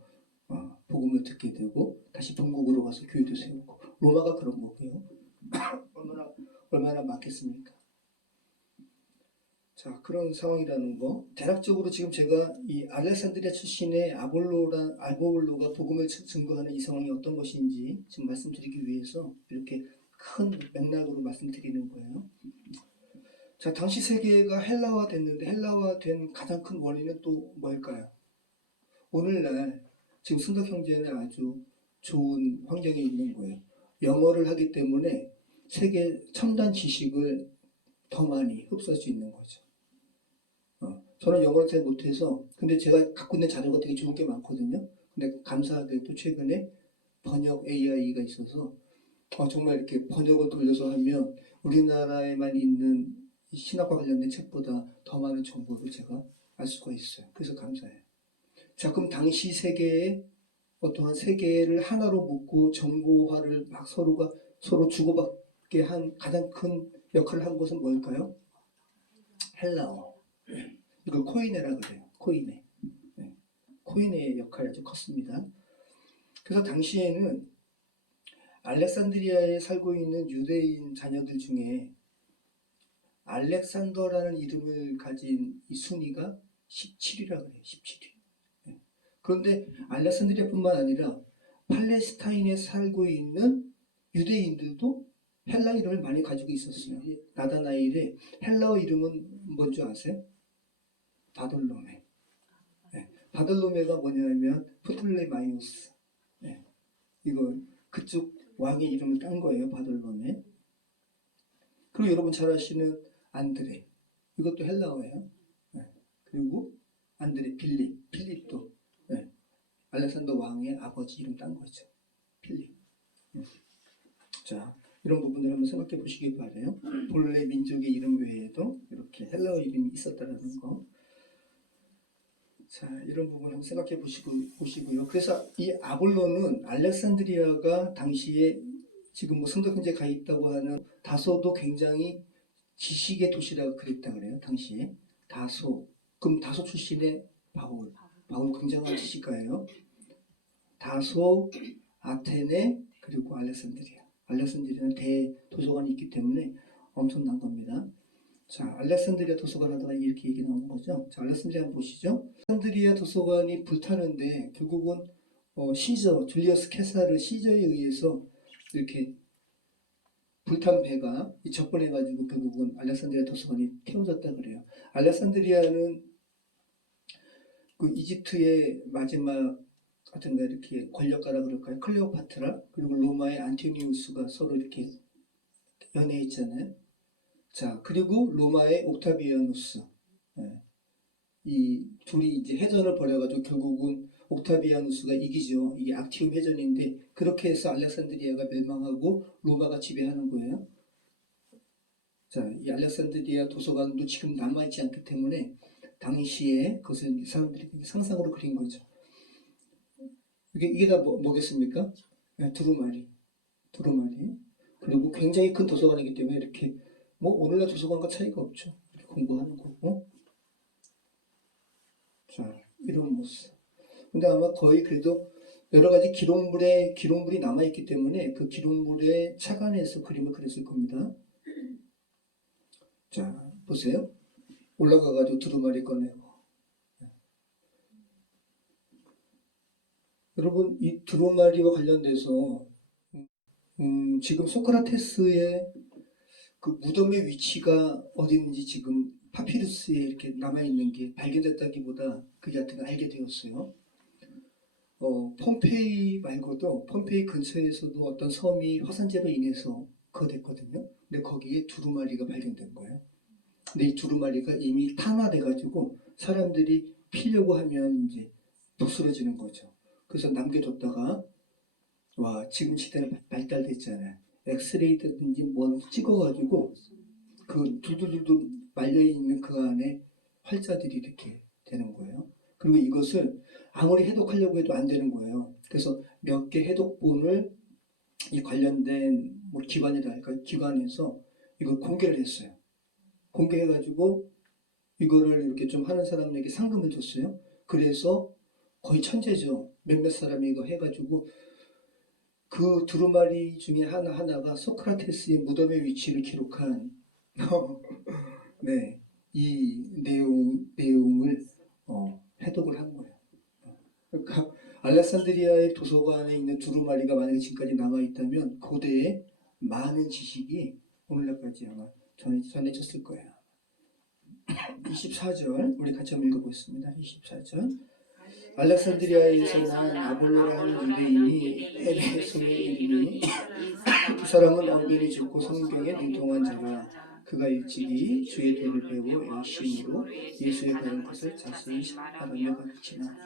복음을 듣게 되고 다시 본국으로 가서 교회도 세우고 로마가 그런 거고요. 얼마나 많겠습니까? 자, 그런 상황이라는 거. 대략적으로 지금 제가 이 알렉산드리아 출신의 아볼로가 복음을 증거하는 이 상황이 어떤 것인지 지금 말씀드리기 위해서 이렇게 큰 맥락으로 말씀드리는 거예요. 자, 당시 세계가 헬라화됐는데 헬라화된 가장 큰 원인은 또 뭘까요? 오늘날 지금 순덕 형제는 아주 좋은 환경에 있는 거예요. 영어를 하기 때문에 세계 첨단 지식을 더 많이 흡수할 수 있는 거죠. 저는 영어를 잘 못해서, 근데 제가 갖고 있는 자료가 되게 좋은 게 많거든요. 근데 감사하게도 최근에 번역 AI가 있어서 정말 이렇게 번역을 돌려서 하면 우리나라에만 있는 이 신학과 관련된 책보다 더 많은 정보를 제가 알 수가 있어요. 그래서 감사해요. 자, 그럼 당시 세계에 어떠한 세계를 하나로 묶고 정보화를 막 서로 주고받게 한 가장 큰 역할을 한 것은 뭘까요? 헬라어. 이걸 코이네라 그래요. 코이네. 네. 코이네의 역할이 아주 컸습니다. 그래서 당시에는 알렉산드리아에 살고 있는 유대인 자녀들 중에 알렉산더라는 이름을 가진 이 순위가 17위라 그래요. 17위. 네. 그런데 알렉산드리아뿐만 아니라 팔레스타인에 살고 있는 유대인들도 헬라 이름을 많이 가지고 있었어요. 나다나일의 헬라어 이름은 뭔지 아세요? 바돌로메. 네. 바돌로메가 뭐냐면 프톨레마이오스. 네. 이거 그쪽 왕의 이름을 딴 거예요. 바돌로메. 그리고 여러분 잘 아시는 안드레. 이것도 헬라어예요. 네. 그리고 안드레, 필립도 네. 알렉산더 왕의 아버지 이름 딴 거죠. 필립. 자, 이런 부분을 한번 생각해 보시기 바래요. 본래 민족의 이름 외에도 이렇게 헬라어 이름이 있었다라는 거. 자, 이런 부분 한번 생각해 보시고요. 그래서 이 아볼로는 알렉산드리아가 당시에 지금 뭐 성덕 현재 가 있다고 하는 다소도 굉장히 지식의 도시라고 그랬다 그래요. 당시에 다소. 그럼 다소 출신의 바울 굉장한 지식가예요. 다소, 아테네, 그리고 알렉산드리아. 알렉산드리아는 대도서관이 있기 때문에 엄청난 겁니다. 자, 알렉산드리아 도서관 하다가 이렇게 얘기 나오는 거죠. 자, 알렉산드리아 한번 보시죠. 알렉산드리아 도서관이 불타는데 결국은 줄리어스 케사르 시저에 의해서 이렇게 불탄 배가 접근해가지고 결국은 알렉산드리아 도서관이 태워졌다 그래요. 알렉산드리아는 그 이집트의 마지막 하여튼가 이렇게 권력가라 그럴까요? 클레오파트라 그리고 로마의 안티니우스가 서로 이렇게 연애했잖아요. 자, 그리고 로마의 옥타비아누스. 네. 이 둘이 이제 해전을 벌여가지고 결국은 옥타비아누스가 이기죠. 이게 악티움 해전인데 그렇게 해서 알렉산드리아가 멸망하고 로마가 지배하는 거예요. 자, 이 알렉산드리아 도서관도 지금 남아있지 않기 때문에 당시에 그것을 사람들이 상상으로 그린 거죠. 이게 다 뭐겠습니까? 네, 두루마리. 그리고 굉장히 큰 도서관이기 때문에 이렇게 뭐 오늘날 도서관과 차이가 없죠. 이렇게 공부하는 거고. 자, 이런 모습. 근데 아마 거의 그래도 여러 가지 기록물이 남아있기 때문에 그 기록물에 착안해서 그림을 그렸을 겁니다. 자, 보세요. 올라가가지고 두루마리 꺼내고. 여러분, 이 두루마리와 관련돼서 지금 소크라테스의 그 무덤의 위치가 어디 있는지 지금 파피루스에 이렇게 남아있는 게 발견됐다기보다 그게 하여튼 알게 되었어요. 폼페이 말고도 폼페이 근처에서도 어떤 섬이 화산재로 인해서 그거 됐거든요. 근데 거기에 두루마리가 발견된 거예요. 근데 이 두루마리가 이미 탄화돼가지고 사람들이 피려고 하면 이제 부스러지는 거죠. 그래서 남겨뒀다가 와 지금 시대는 발달됐잖아요. 엑스레이든지 뭐 찍어가지고 그 둘둘둘둘 말려있는 그 안에 활자들이 이렇게 되는 거예요. 그리고 이것을 아무리 해독하려고 해도 안 되는 거예요. 그래서 몇 개 해독본을 이 관련된 뭐 기관에서 이걸 공개를 했어요. 공개해가지고 이거를 이렇게 좀 하는 사람에게 상금을 줬어요. 그래서 거의 천재죠. 몇몇 사람이 이거 해가지고 그 두루마리 중에 하나가 소크라테스의 무덤의 위치를 기록한 네, 이 내용을 해독을 한 거예요. 그러니까 알렉산드리아의 도서관에 있는 두루마리가 만약에 지금까지 남아있다면 고대의 많은 지식이 오늘날까지 아마 전해졌을 거예요. 24절 우리 같이 한번 읽어보겠습니다. 24절 알렉산드리아에서 난 아볼로라는 유대인이 에베소의 이름이 그 사람은 언변이 좋고 성경에 능통한 자라. 그가 일찍이 주의 도를 배워 열심으로 예수의 바른 것을 자세히 말하며 가르치나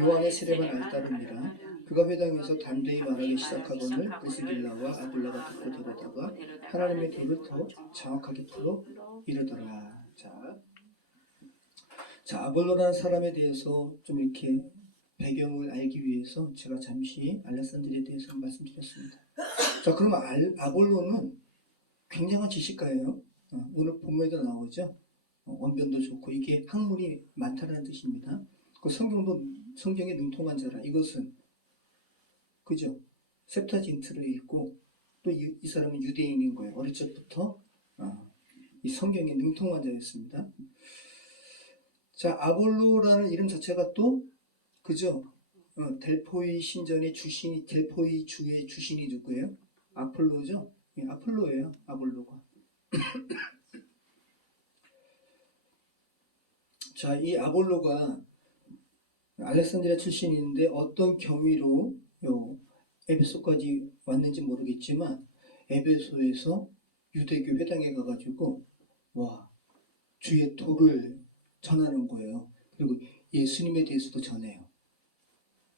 요한의 세례만 알따릅니다. 그가 회당에서 담대히 말하기 시작하거늘 브리스길라와 아굴라가 듣고 들어다가 하나님의 도를 더 정확하게 풀어 이르더라. 자, 아볼로라는 사람에 대해서 좀 이렇게 배경을 알기 위해서 제가 잠시 알렉산드리아에 대해서 말씀드렸습니다. 자, 그러면 아볼로는 굉장한 지식가예요. 오늘 본문에도 나오죠. 언변도 좋고 이게 학문이 많다는 뜻입니다. 그 성경에 능통한 자라. 이것은 그죠? 셉타진트를 읽고 또 이 사람은 유대인인 거예요. 어릴 적부터 이 성경에 능통한 자였습니다. 자, 아볼로라는 이름 자체가 또 그죠? 델포이 신전의 주신이 델포이 주의 주신이 누구예요? 아폴로죠? 예, 아폴로예요. 아볼로가. 자, 이 아볼로가 알렉산드리아 출신인데 어떤 경위로 에베소까지 왔는지 모르겠지만 에베소에서 유대교 회당에 가가지고 주의 도를 전하는 거예요. 그리고 예수님에 대해서도 전해요.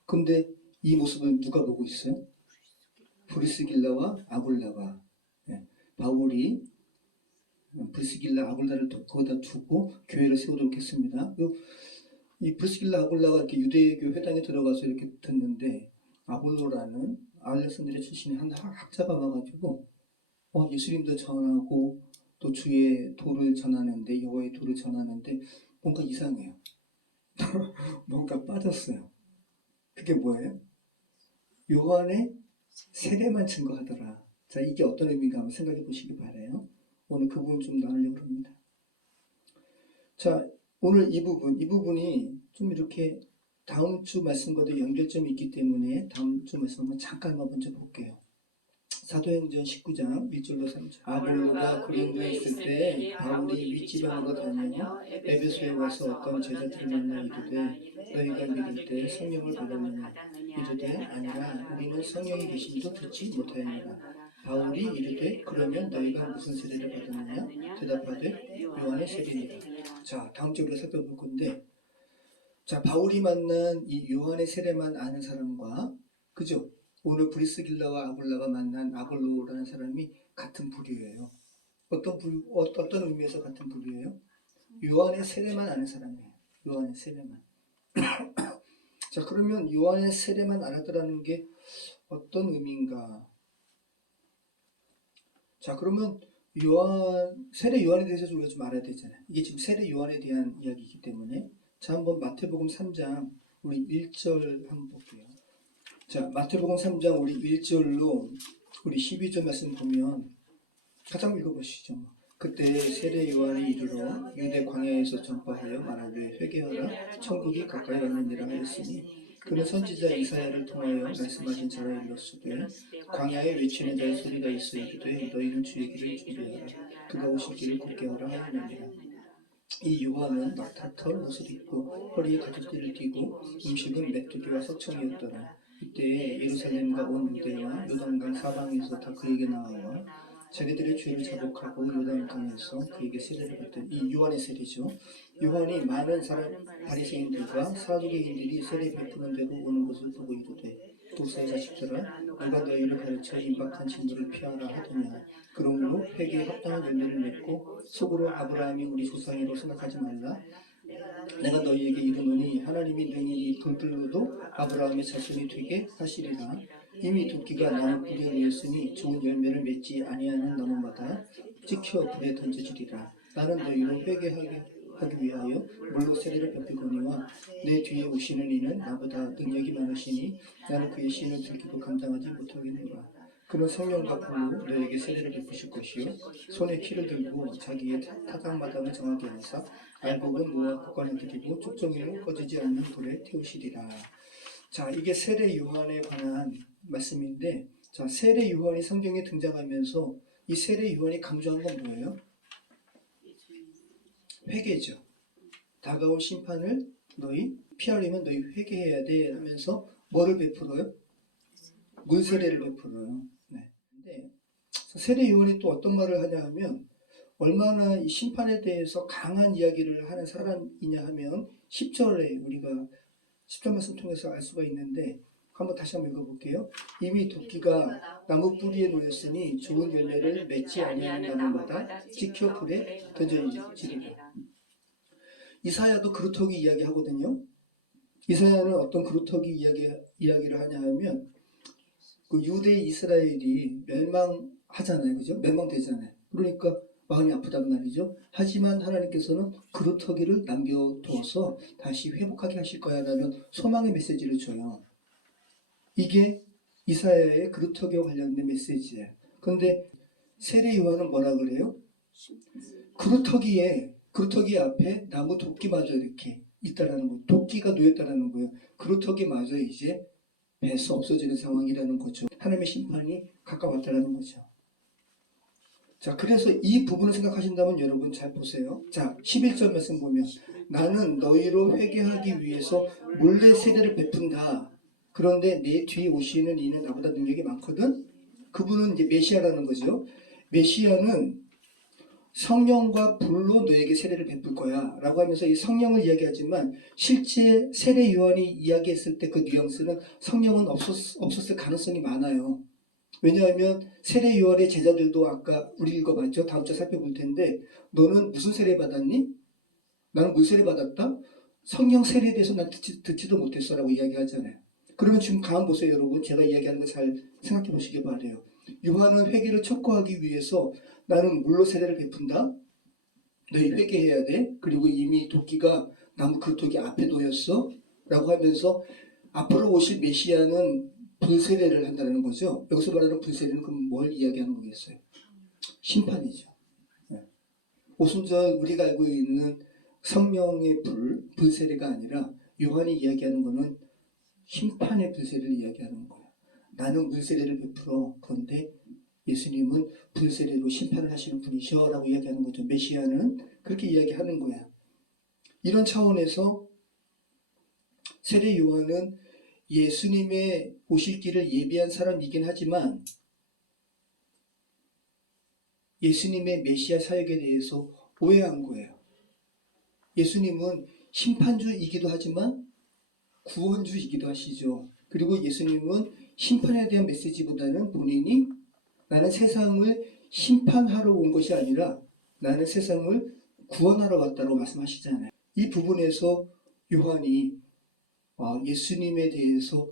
근데 이 모습을 누가 보고 있어요? 브리스길라와 아굴라가. 바울이 브리스길라 아굴라를 거기다 두고 교회를 세우도록 했습니다. 이 브리스길라 아굴라가 이렇게 유대교 회당에 들어가서 이렇게 듣는데 아볼로라는 알렉산드리아 출신의 한 학자가 와가지고 예수님도 전하고 또 주의 도를 전하는데 여호와의 도를 전하는데 뭔가 이상해요. 뭔가 빠졌어요. 그게 뭐예요? 요한의 세례만 증거하더라. 자, 이게 어떤 의미인가 한번 생각해 보시기 바라요. 오늘 그 부분 좀 나누려고 합니다. 자, 오늘 이 부분이 좀 이렇게 다음 주 말씀과도 연결점이 있기 때문에 다음 주 말씀 한번 잠깐만 먼저 볼게요. 사도행전 19장 1절로 3절. 아볼로가 고린도에 있을 때 바울이 윗지방으로 다녀 에베소에 와서 어떤 제자들을 만나 이르되 너희가 믿을 때 성령을 받았느냐 이르되 아니라 우리는 성령이 계심도 듣지 못하였느라. 바울이 이르되 그러면 너희가 무슨 세례를 받았느냐 대답하되 요한의 세례니라. 자, 다음 주에 우리가 살펴볼 건데 자, 바울이 만난 이 요한의 세례만 아는 사람과 그죠? 오늘 브리스길라와 아굴라가 만난 아볼로라는 사람이 같은 부류예요. 어떤 의미에서 같은 부류예요? 요한의 세례만 아는 사람이에요. 요한의 세례만. 자, 그러면 요한의 세례만 알았더라는 게 어떤 의미인가? 자, 그러면 세례 요한에 대해서 우리가 좀 알아야 되잖아요. 이게 지금 세례 요한에 대한 이야기이기 때문에 자, 한번 마태복음 3장 우리 1절 한번 볼게요. 자, 마태복음 3장 우리 1절로 우리 12절 말씀 보면 가장 읽어보시죠. 그때 세례 요한이 이르러 유대 광야에서 전파하여 말하되 회개하라 천국이 가까이 왔느니라 하였으니 그는 선지자 이사야를 통하여 말씀하신 자라 일렀으되 광야에 외치는 자의 소리가 있어 이르되 너희는 주의 길을 준비하라 그가 오실 길을 곧게 하라 하였느니라. 이 요한은 낙타털 옷을 입고 허리에 가죽띠를 띠고 음식은 메뚜기와 석청이었더라. 이때 예루살렘과 온 유대와 요단강 사방에서 다 그에게 나와 자기들의 죄를 자복하고 요단강에서 그에게 세례를 받던 이 요한의 세례죠. 요한이 많은 바리새인들과 사두개인들이 세례 베푸는 대로 오는 것을 보고 이르되 독사의 자식들아 누가 너희를 가르쳐 임박한 진도를 피하라 하더냐. 그러므로 회개에 합당한 열매를 맺고 속으로 아브라함이 우리 조상이라고 생각하지 말라. 내가 너희에게 이르노니 하나님이 능히 이 돌들로도 아브라함의 자손이 되게 하시리라. 이미 도끼가 나무 뿌리에 놓였으니 좋은 열매를 맺지 아니하는 나무마다 찍혀 불에 던져지리라. 나는 너희로 회개하게 하기 위하여 물로 세례를 베풀거니와 내 뒤에 오시는 이는 나보다 능력이 많으시니 나는 그의 시인을 들키고 감당하지 못하겠노라. 그는 성령과 불로 너에게 세례를 베푸실 것이요 손에 키를 들고 자기의 타작마당을 정하게 하사 알곡은 모아 국간에 들이고 쭉정이는 꺼지지 않는 불에 태우시리라. 자, 이게 세례 요한에 관한 말씀인데 자, 세례 요한이 성경에 등장하면서 이 세례 요한이 강조한 건 뭐예요? 회개죠. 다가올 심판을 너희 피하려면 너희 회개해야 돼 하면서 뭐를 베풀어요? 물세례를 베풀어요. 네. 근데 세례 요한이 또 어떤 말을 하냐 하면 얼마나 이 심판에 대해서 강한 이야기를 하는 사람이냐 하면 10절에 우리가 10절 말씀 통해서 알 수가 있는데 다시 한번 읽어볼게요. 이미 도끼가 나무 뿌리에 놓였으니 좋은 열매를 맺지 아니하는 나무마다 찍혀 불에 던져지리라. 이사야도 그루터기 이야기하거든요. 이사야는 어떤 그루터기 이야기를 하냐 하면 그 유대 이스라엘이 멸망하잖아요. 그죠? 멸망되잖아요. 그러니까 마음이 아프단 말이죠. 하지만 하나님께서는 그루터기를 남겨두어서 다시 회복하게 하실 거야 라는 소망의 메시지를 줘요. 이게 이사야의 그루터기와 관련된 메시지예요. 그런데 세례 요한은 뭐라 그래요? 그루터기 앞에 나무 도끼마저 이렇게 있다라는 거예요. 도끼가 놓였다라는 거예요. 그루터기마저 이제 배서 없어지는 상황이라는 거죠. 하나님의 심판이 가까웠다라는 거죠. 자, 그래서 이 부분을 생각하신다면 여러분 잘 보세요. 자, 11절 말씀 보면 나는 너희로 회개하기 위해서 몰래 세례를 베푼다. 그런데 내 뒤에 오시는 이는 나보다 능력이 많거든. 그분은 이제 메시아라는 거죠. 메시아는 성령과 불로 너에게 세례를 베풀 거야 라고 하면서 이 성령을 이야기하지만 실제 세례 요한이 이야기했을 때 그 뉘앙스는 성령은 없었을 가능성이 많아요. 왜냐하면 세례 요한의 제자들도 아까 우리 읽어봤죠. 다음 주에 살펴볼 텐데 너는 무슨 세례 받았니? 나는 물 세례 받았다? 성령 세례에 대해서 난 듣지도 못했어 라고 이야기하잖아요. 그러면 지금 가만 보세요 여러분. 제가 이야기하는 거 잘 생각해 보시기 바라요. 요한은 회개를 촉구하기 위해서 나는 물로 세례를 베푼다. 너희 회개해야 돼. 그리고 이미 도끼가 나무 그루터기 앞에 놓였어. 라고 하면서 앞으로 오실 메시아는 불세례를 한다는 거죠. 여기서 말하는 불세례는 그럼 뭘 이야기하는 거겠어요? 심판이죠. 네. 오순절 우리가 알고 있는 성령의 불세례가 아니라 요한이 이야기하는 거는 심판의 불세례를 이야기하는 거예요. 나는 물세례를 베풀어. 그런데 예수님은 불세례로 심판을 하시는 분이셔 라고 이야기하는 거죠. 메시아는 그렇게 이야기하는 거야. 이런 차원에서 세례 요한은 예수님의 오실 길을 예비한 사람이긴 하지만 예수님의 메시아 사역에 대해서 오해한 거예요. 예수님은 심판주이기도 하지만 구원주이기도 하시죠. 그리고 예수님은 심판에 대한 메시지보다는 본인이 나는 세상을 심판하러 온 것이 아니라 나는 세상을 구원하러 왔다고 말씀하시잖아요. 이 부분에서 요한이 예수님에 대해서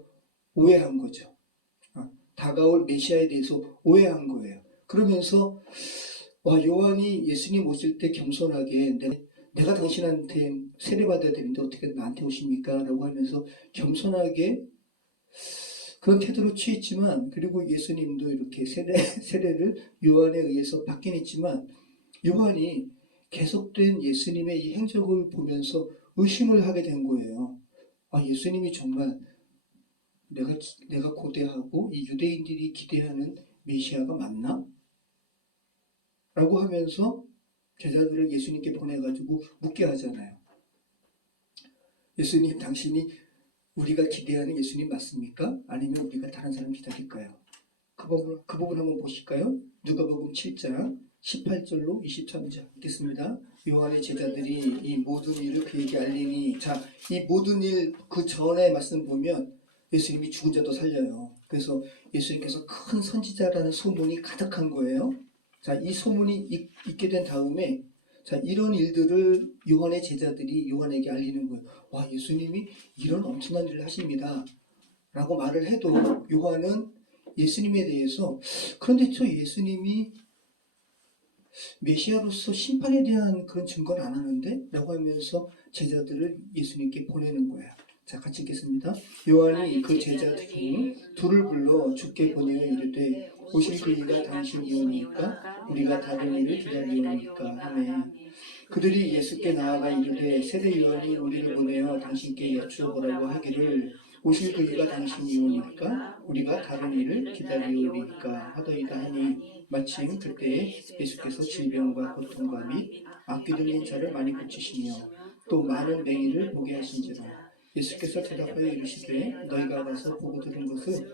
오해한 거죠. 다가올 메시아에 대해서 오해한 거예요. 그러면서 요한이 예수님 오실 때 겸손하게 내가 당신한테 세례받아야 되는데 어떻게 나한테 오십니까? 라고 하면서 겸손하게 그런 태도로 취했지만 그리고 예수님도 이렇게 세례를 요한에 의해서 받긴 했지만 요한이 계속된 예수님의 이 행적을 보면서 의심을 하게 된 거예요. 예수님이 정말 내가 고대하고 이 유대인들이 기대하는 메시아가 맞나? 라고 하면서 제자들을 예수님께 보내가지고 묻게 하잖아요. 예수님, 당신이 우리가 기대하는 예수님 맞습니까? 아니면 우리가 다른 사람 기다릴까요? 그 부분 한번 보실까요? 누가복음 7장 18절로 23절 읽겠습니다. 요한의 제자들이 이 모든 일을 그에게 알리니 이 모든 일 그 전에 말씀 보면 예수님이 죽은 자도 살려요. 그래서 예수님께서 큰 선지자라는 소문이 가득한 거예요. 이 소문이 있게 된 다음에 이런 일들을 요한의 제자들이 요한에게 알리는 거예요. 예수님이 이런 엄청난 일을 하십니다. 라고 말을 해도 요한은 예수님에 대해서 그런데 저 예수님이 메시아로서 심판에 대한 그런 증거는 안 하는데? 라고 하면서 제자들을 예수님께 보내는 거야. 같이 읽겠습니다. 요한이 그 제자 중 둘을 불러 주께 보내어 이르되 오실 그이가 당신이오니까 우리가 다른 이를 기다리오니까 하매 그들이 예수께 나아가 이르되 세례 요한이 우리를 보내어 당신께 여쭈어보라고 하기를 오실 그이가 당신이오니까 우리가 다른 이를 기다리오니까 하더이다 하니 마침 그때에 예수께서 질병과 고통과 및 악귀 들린 자를 많이 고치시며 또 많은 맹인을 보게 하신지라 예수께서 대답하여 이르시되 너희가 가서 보고 들은 것을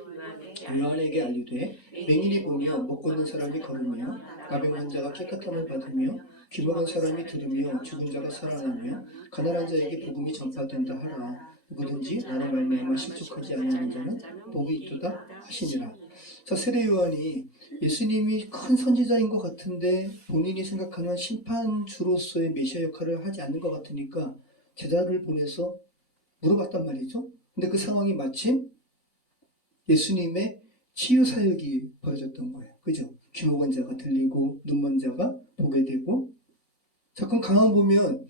요한에게 알리되 맹인이 보며 못 걷는 사람이 걸으며 나병 환자가 깨끗함을 받으며 귀 먹은 사람이 들으며 죽은 자가 살아나며 가난한 자에게 복음이 전파된다 하라. 누구든지 나로 말미암아 실족하지 아니하는 자는 복이 있도다 하시니라. 자, 세례 요한이 예수님이 큰 선지자인 것 같은데 본인이 생각하는 심판주로서의 메시아 역할을 하지 않는 것 같으니까 제자를 보내서 물어봤단 말이죠. 근데 그 상황이 마침 예수님의 치유 사역이 벌어졌던 거예요. 그죠? 귀 먹은 자가 들리고 눈먼 자가 보게 되고. 자, 그럼 강한 보면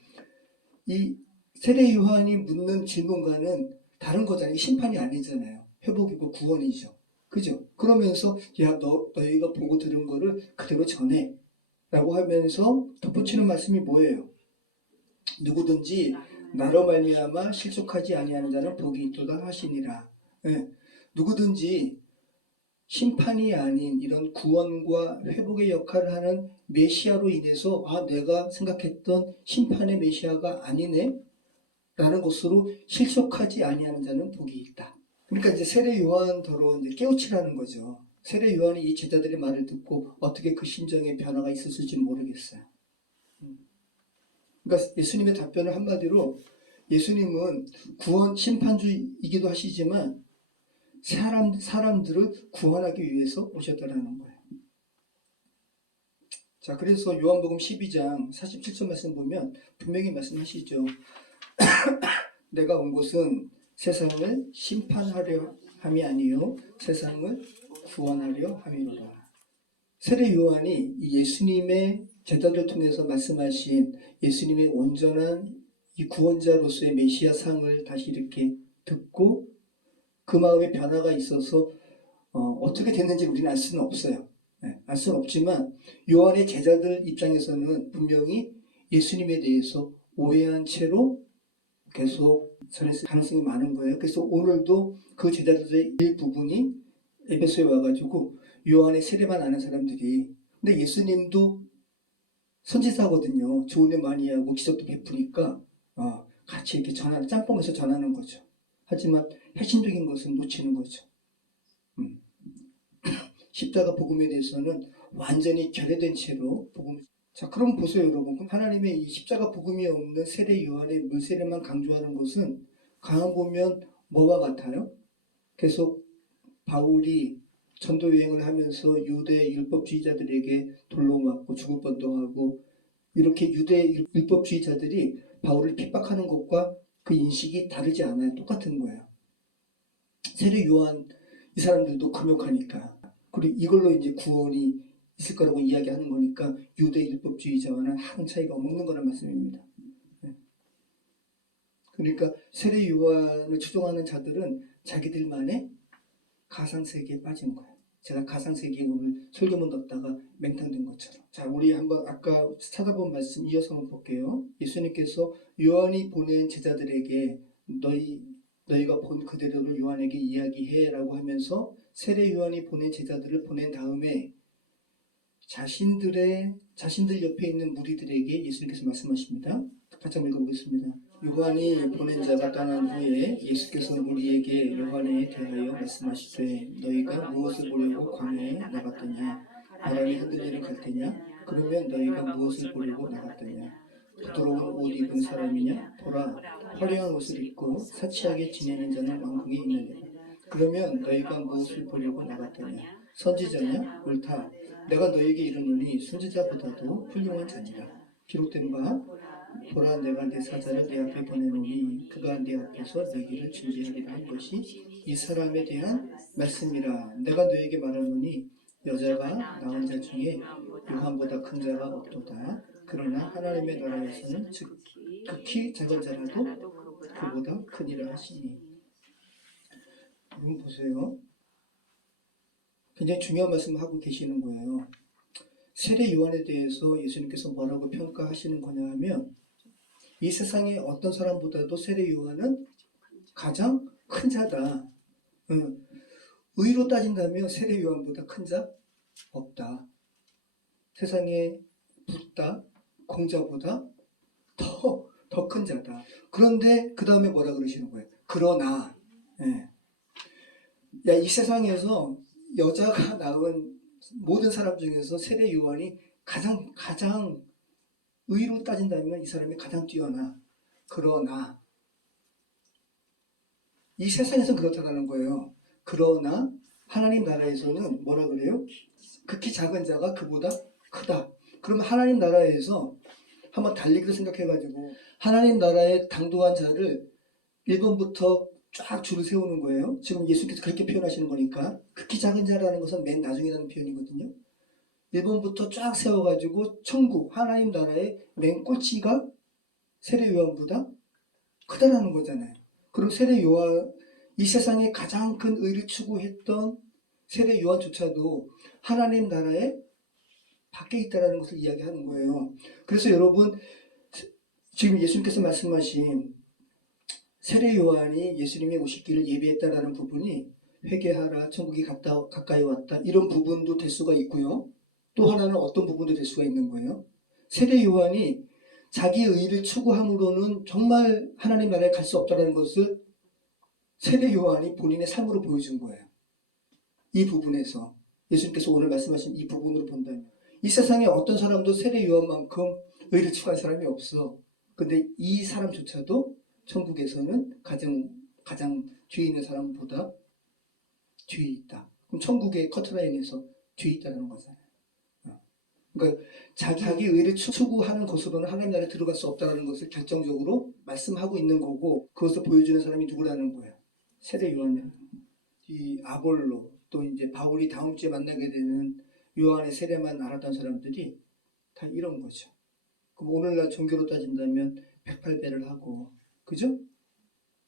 이 세례 요한이 묻는 질문과는 다른 거잖아요. 심판이 아니잖아요. 회복이고 구원이죠. 그죠? 그러면서 너희가 보고 들은 거를 그대로 전해 라고 하면서 덧붙이는 말씀이 뭐예요? 누구든지 나로 말미암아 실족하지 아니하는 자는 복이 있도다 하시니라. 네. 누구든지 심판이 아닌 이런 구원과 회복의 역할을 하는 메시아로 인해서 내가 생각했던 심판의 메시아가 아니네 라는 것으로 실족하지 아니하는 자는 복이 있다. 그러니까 이제 세례 요한더러 이제 깨우치라는 거죠. 세례 요한이 이 제자들의 말을 듣고 어떻게 그 심정에 변화가 있었을지 모르겠어요. 그러니까 예수님의 답변을 한마디로 예수님은 구원 심판주이기도 하시지만 사람들을 구원하기 위해서 오셨다라는 거예요. 자, 그래서 요한복음 12장 47절 말씀 보면 분명히 말씀하시죠. 내가 온 곳은 세상을 심판하려 함이 아니요 세상을 구원하려 함이로라. 세례 요한이 예수님의 제자들 통해서 말씀하신 예수님의 온전한 이 구원자로서의 메시아 상을 다시 이렇게 듣고 그 마음에 변화가 있어서 어떻게 됐는지 우리는 알 수는 없어요. 알 수는 없지만 요한의 제자들 입장에서는 분명히 예수님에 대해서 오해한 채로 계속 전했을 가능성이 많은 거예요. 그래서 오늘도 그 제자들의 일부분이 에베소에 와가지고 요한의 세례만 아는 사람들이, 근데 예수님도 선지자거든요. 좋은 일 많이 하고 기적도 베푸니까 같이 이렇게 짬뽕해서 전하는 거죠. 하지만 핵심적인 것은 놓치는 거죠. 십자가 복음에 대해서는 완전히 결여된 채로 자, 그럼 보세요, 여러분. 그럼 하나님의 이 십자가 복음이 없는 세례 요한의 물세례만 강조하는 것은 강한 보면 뭐와 같아요? 계속 바울이 전도 여행을 하면서 유대 율법주의자들에게 돌로 맞고 죽을 뻔도 하고 이렇게 유대 율법주의자들이 바울을 핍박하는 것과 그 인식이 다르지 않아요. 똑같은 거예요. 세례 요한 이 사람들도 금욕하니까, 그리고 이걸로 이제 구원이 있을 거라고 이야기하는 거니까 유대 율법주의자와는 한 차이가 없는 거란 말씀입니다. 그러니까 세례 요한을 추종하는 자들은 자기들만의 가상세계에 빠진 거예요. 제가 가상세계에 오늘 설교문 넣었다가 맹탕된 것처럼. 자, 우리 한번 아까 찾아본 말씀 이어서 한번 볼게요. 예수님께서 요한이 보낸 제자들에게 너희가 본 그대로를 요한에게 이야기해 라고 하면서 세례 요한이 보낸 제자들을 보낸 다음에 자신들 옆에 있는 무리들에게 예수님께서 말씀하십니다. 같이 한번 읽어보겠습니다. 요한이 보낸 자가 떠난 후에 예수께서 무리에게 요한에 대하여 말씀하시되 너희가 무엇을 보려고 광야에 나갔더냐? 바람이 흔들리는 갈대냐? 그러면 너희가 무엇을 보려고 나갔더냐? 부드러운 옷 입은 사람이냐? 보라, 화려한 옷을 입고 사치하게 지내는 자는 왕궁에 있느니라. 그러면 너희가 무엇을 보려고 나갔더냐? 선지자냐? 옳다. 내가 너에게 이르노니 선지자보다도 훌륭한 자니라. 기록된 바 보라, 내가 내 사자를 내 앞에 보내노니 그가 내 앞에서 너희를 준비하리라 한 것이 이 사람에 대한 말씀이라. 내가 너에게 말하노니 여자가 낳은 자 중에 요한보다 큰 자가 없도다. 그러나 하나님의 나라에서는 극히 작은 자라도 그보다 크니라 하시니. 여러분 보세요. 굉장히 중요한 말씀을 하고 계시는 거예요. 세례 요한에 대해서 예수님께서 뭐라고 평가하시는 거냐 하면 이 세상에 어떤 사람보다도 세례 요한은 가장 큰 자다. 의로 따진다면 세례 요한보다 큰 자 없다. 세상에 붓다 공자보다 더 큰 자다. 그런데 그 다음에 뭐라 그러시는 거예요? 그러나 예. 야, 이 세상에서 여자가 낳은 모든 사람 중에서 세례 요한이 가장 의로 따진다면 이 사람이 가장 뛰어나. 그러나 이 세상에서는 그렇다는 거예요. 그러나 하나님 나라에서는 뭐라 그래요? 극히 작은 자가 그보다 크다. 그러면 하나님 나라에서 한번 달리기로 생각해가지고 하나님 나라에 당도한 자를 1번부터 쫙 줄을 세우는 거예요. 지금 예수님께서 그렇게 표현하시는 거니까. 극히 작은 자라는 것은 맨 나중이라는 표현이거든요. 1번부터 쫙 세워가지고 천국 하나님 나라의 맨 꼴찌가 세례 요한보다 크다라는 거잖아요. 그럼 세례 요한, 이 세상에 가장 큰 의를 추구했던 세례 요한조차도 하나님 나라에 밖에 있다라는 것을 이야기하는 거예요. 그래서 여러분, 지금 예수님께서 말씀하신 세례 요한이 예수님의 오시기를 예비했다라는 부분이 회개하라, 천국이 가까이 왔다, 이런 부분도 될 수가 있고요. 또 하나는 어떤 부분도 될 수가 있는 거예요. 세례 요한이 자기 의를 추구함으로는 정말 하나님 나라에 갈 수 없다는 것을 세례 요한이 본인의 삶으로 보여준 거예요. 이 부분에서 예수님께서 오늘 말씀하신 이 부분으로 본다면 이 세상에 어떤 사람도 세례 요한만큼 의를 추구한 사람이 없어. 근데 이 사람조차도 천국에서는 가장 뒤에 있는 사람보다 뒤에 있다. 그럼 천국의 커트라인에서 뒤에 있다는 거잖아요. 그러니까 자기 의를 추구하는 것으로는 하나님 나라에 들어갈 수 없다는 것을 결정적으로 말씀하고 있는 거고, 그것을 보여주는 사람이 누구라는 거예요? 세례 요한이라는 거예요. 이 아볼로, 또 이제 바울이 다음 주에 만나게 되는 요한의 세례만 알았던 사람들이 다 이런 거죠. 그럼 오늘날 종교로 따진다면 108배를 하고, 그죠?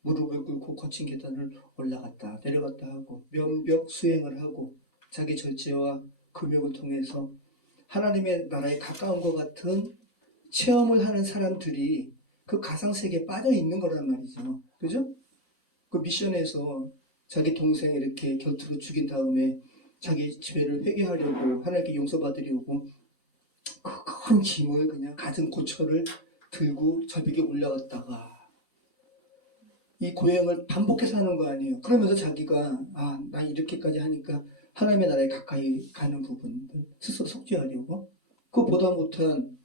무릎을 꿇고 거친 계단을 올라갔다 내려갔다 하고 면벽 수행을 하고 자기 절제와 금욕을 통해서 하나님의 나라에 가까운 것 같은 체험을 하는 사람들이 그 가상세계에 빠져 있는 거란 말이죠. 그죠? 그 미션에서 자기 동생 이렇게 곁으로 죽인 다음에 자기 죄를 회개하려고 하나님께 용서받으려고 그 큰 짐을 그냥 가진 고초를 들고 절벽에 올라갔다가 이 고행을 반복해서 하는 거 아니에요. 그러면서 자기가 나 이렇게까지 하니까 하나님의 나라에 가까이 가는 부분들 스스로 속죄하려고 그보다 못한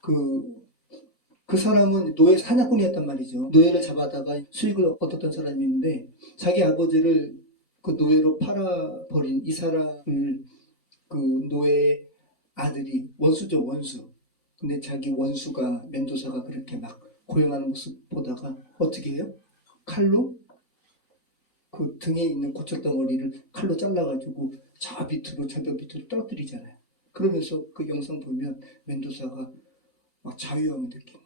그 사람은 노예 사냥꾼이었단 말이죠. 노예를 잡아다가 수익을 얻었던 사람인데 자기 아버지를 그 노예로 팔아버린 이 사람을 그 노예 아들이 원수죠, 원수. 근데 자기 원수가 멘도사가 그렇게 막 고용하는 모습 보다가 어떻게 해요? 칼로 그 등에 있는 고철덩어리를 칼로 잘라가지고 저 밑으로 절벽 밑으로 떨어뜨리잖아요. 그러면서 그 영상 보면 멘도사가 막 자유함을 느끼는.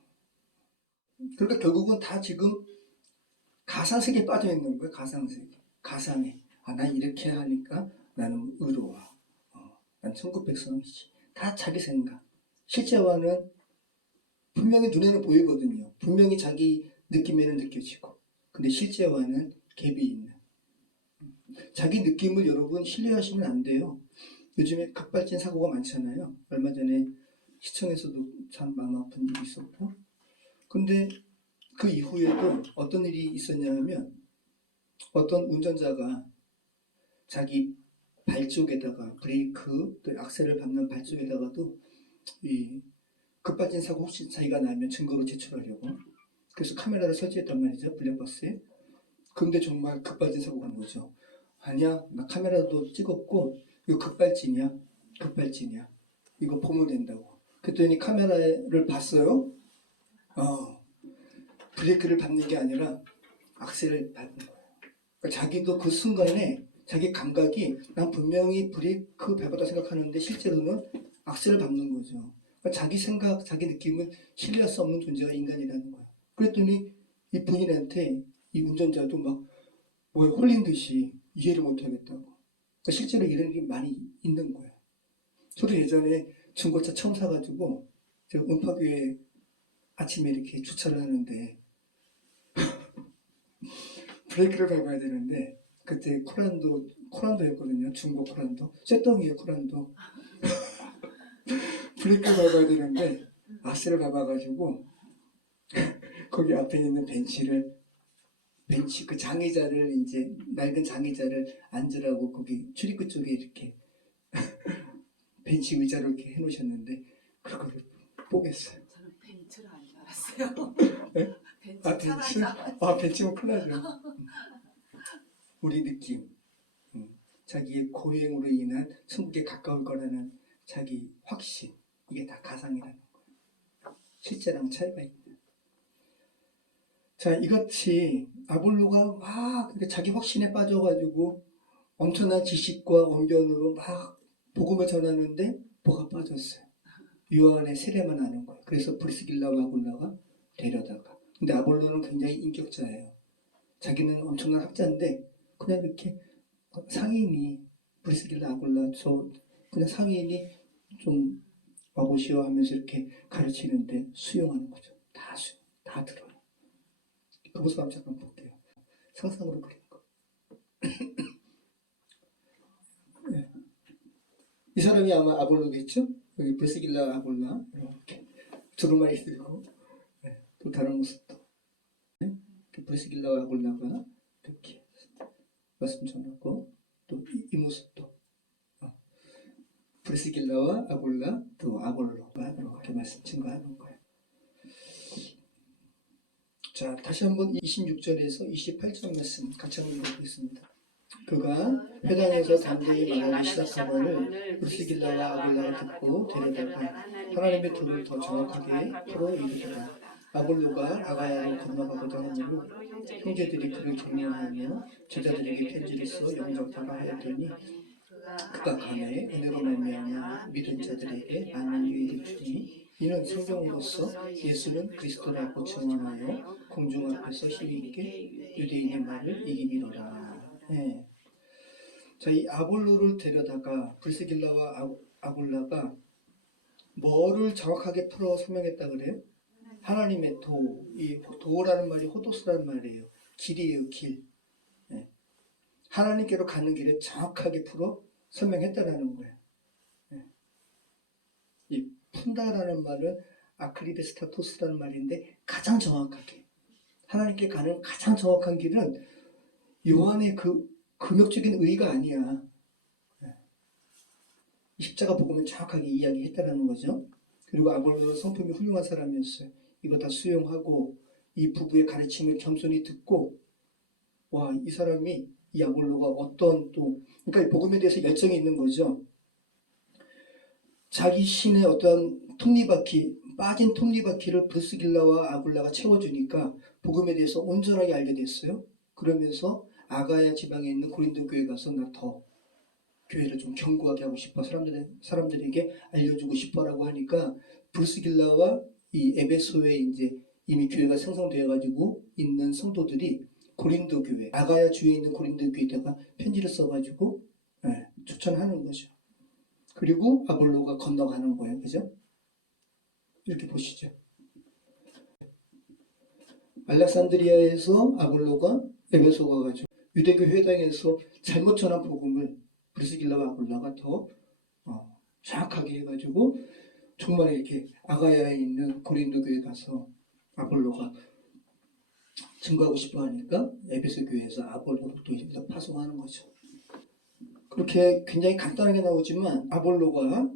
그러니까 결국은 다 지금 가상세계에 빠져 있는 거예요. 가상세계. 가상에. 난 이렇게 하니까 나는 의로워. 난 천국 백성이지. 다 자기 생각. 실제와는 분명히 눈에는 보이거든요. 분명히 자기 느낌에는 느껴지고. 근데 실제와는 갭이 있는. 자기 느낌을 여러분 신뢰하시면 안 돼요. 요즘에 급발진 사고가 많잖아요. 얼마 전에 시청에서도 참 마음 아픈 일이 있었고. 근데 그 이후에도 어떤 일이 있었냐면 어떤 운전자가 자기 발 쪽에다가 브레이크, 또 악셀을 밟는 발 쪽에다가도 이 급발진 사고 혹시 자기가 나면 증거로 제출하려고 그래서 카메라를 설치했단 말이죠. 블랙박스에. 근데 정말 급발진 사고가 난 거죠. 아니야, 나 카메라도 찍었고 이거 급발진이야. 급발진이야. 이거 보면 된다고. 그랬더니 카메라를 봤어요. 브레이크를 밟는 게 아니라 악셀을 밟은 거예요. 그러니까 자기도 그 순간에 자기 감각이 난 분명히 브레이크 밟았다 생각하는데 실제로는 악셀을 밟는 거죠. 그러니까 자기 생각, 자기 느낌을 신뢰할 수 없는 존재가 인간이라는 거예요. 그랬더니 이 부인한테 이 운전자도 막 뭐에 홀린 듯이 이해를 못하겠다고. 그러니까 실제로 이런 일이 많이 있는 거예요. 저도 예전에 중고차 처음 사가지고 제가 음파교에 아침에 이렇게 주차를 하는데 브레이크를 밟아야 되는데 그때 코란도였거든요. 중고 코란도. 쇠덩이에요, 코란도. 브레이크를 밟아야 되는데 악셀을 밟아가지고 거기 앞에 있는 벤치를 벤치 그 장의자를 이제 낡은 장의자를 앉으라고 거기 출입구 쪽에 이렇게 벤치 의자로 이렇게 해놓으셨는데 그거를 뽀겠어요. 저는 벤츠를 안 줄 알았어요. 네? 벤츠 아 차라리 벤치? 아 벤치면 큰일 나죠. 우리 느낌, 자기의 고행으로 인한 천국에 가까울 거라는 자기 확신, 이게 다 가상이라는 거예요. 실제랑 차이가 있다. 자, 이같이 아볼로가 막 자기 확신에 빠져가지고 엄청난 지식과 언변으로 막 복음을 전하는데 뭐가 빠졌어요. 요한의 세례만 하는 거예요. 그래서 브리스길라와 아굴라가 데려다가. 근데 아볼로는 굉장히 인격자예요. 자기는 엄청난 학자인데 그냥 이렇게 상인이 브리스길라 아굴라 저 그냥 상인이 좀 와보시오 하면서 이렇게 가르치는데 수용하는 거죠. 다 들어요. 그 모습 잠깐 볼게요. 상상으로 그린 거. 네. 이 사람이 아마 아볼로겠죠? 여기 브리스길라 아굴라 이렇게 두루마리 들고 네. 또 다른 모습도 네. 브리스길라 아굴라가 이렇게 말씀 전하고 또 이 모습도 브리스길라와 아굴라 또 아볼로가 이렇게 말씀 증거하는 거예요. 자, 다시 한번 26절에서 28절 말씀 같이 한번 읽어보겠습니다. 그가 회당에서 담대히 말하기 시작하면을 브리스길라와 아굴라가 듣고 데려다가 하나님의 도를 더 정확하게 풀어 이르더라. 아볼로가 아가야로 건너가고자 하므로 형제들이 그를 격려하며 제자들에게 편지를 써 영접하라 하였더니 그가 감에 은혜로 말미암아 믿은 자들에게 많은 유익을 주니 이는 성경으로서 예수는 그리스도라고 증언하여 공중 앞에서 힘있게 유대인의 말을 이기리로라. 네. 자, 이 아볼로를 데려다가 브리스길라와 아굴라가 뭐를 정확하게 풀어 설명했다 그래요? 하나님의 도. 이 도라는 말이 호도스라는 말이에요. 길이에요, 길. 네. 하나님께로 가는 길을 정확하게 풀어 설명했다라는 거예요. 네. 이 푼다라는 말은 아크리베스타토스라는 말인데 가장 정확하게 하나님께 가는 가장 정확한 길은 요한의 그 금욕적인 의의가 아니야. 십자가 복음을 정확하게 이야기했다라는 거죠. 그리고 아볼로는 성품이 훌륭한 사람이었어요. 이거 다 수용하고 이 부부의 가르침을 겸손히 듣고 와, 이 사람이 이 아볼로가 어떤 또 그러니까 이 복음에 대해서 열정이 있는 거죠. 자기 신의 어떤 톱니바퀴 빠진 톱니바퀴를 브리스길라와 아굴라가 채워주니까 복음에 대해서 온전하게 알게 됐어요. 그러면서 아가야 지방에 있는 고린도 교회 가서 나 더 교회를 좀 견고하게 하고 싶어 사람들에게 알려주고 싶어라고 하니까 브리스길라와 이 에베소에 이제 이미 교회가 생성되어 가지고 있는 성도들이 고린도 교회 아가야 주에 있는 고린도 교회에다가 편지를 써가지고 추천하는 거죠. 그리고 아볼로가 건너가는 거예요. 그죠? 이렇게 보시죠. 알렉산드리아에서 아볼로가 에베소 가가지고 유대교 회당에서 잘못 전한 복음을 브리스길라와 아볼라가 더 정확하게 해가지고 정말 이렇게 아가야에 있는 고린도 교회 가서 아볼로가 증거하고 싶어 하니까 에베소 교회에서 아볼로를 또 이렇게 파송하는 거죠. 그렇게 굉장히 간단하게 나오지만 아볼로가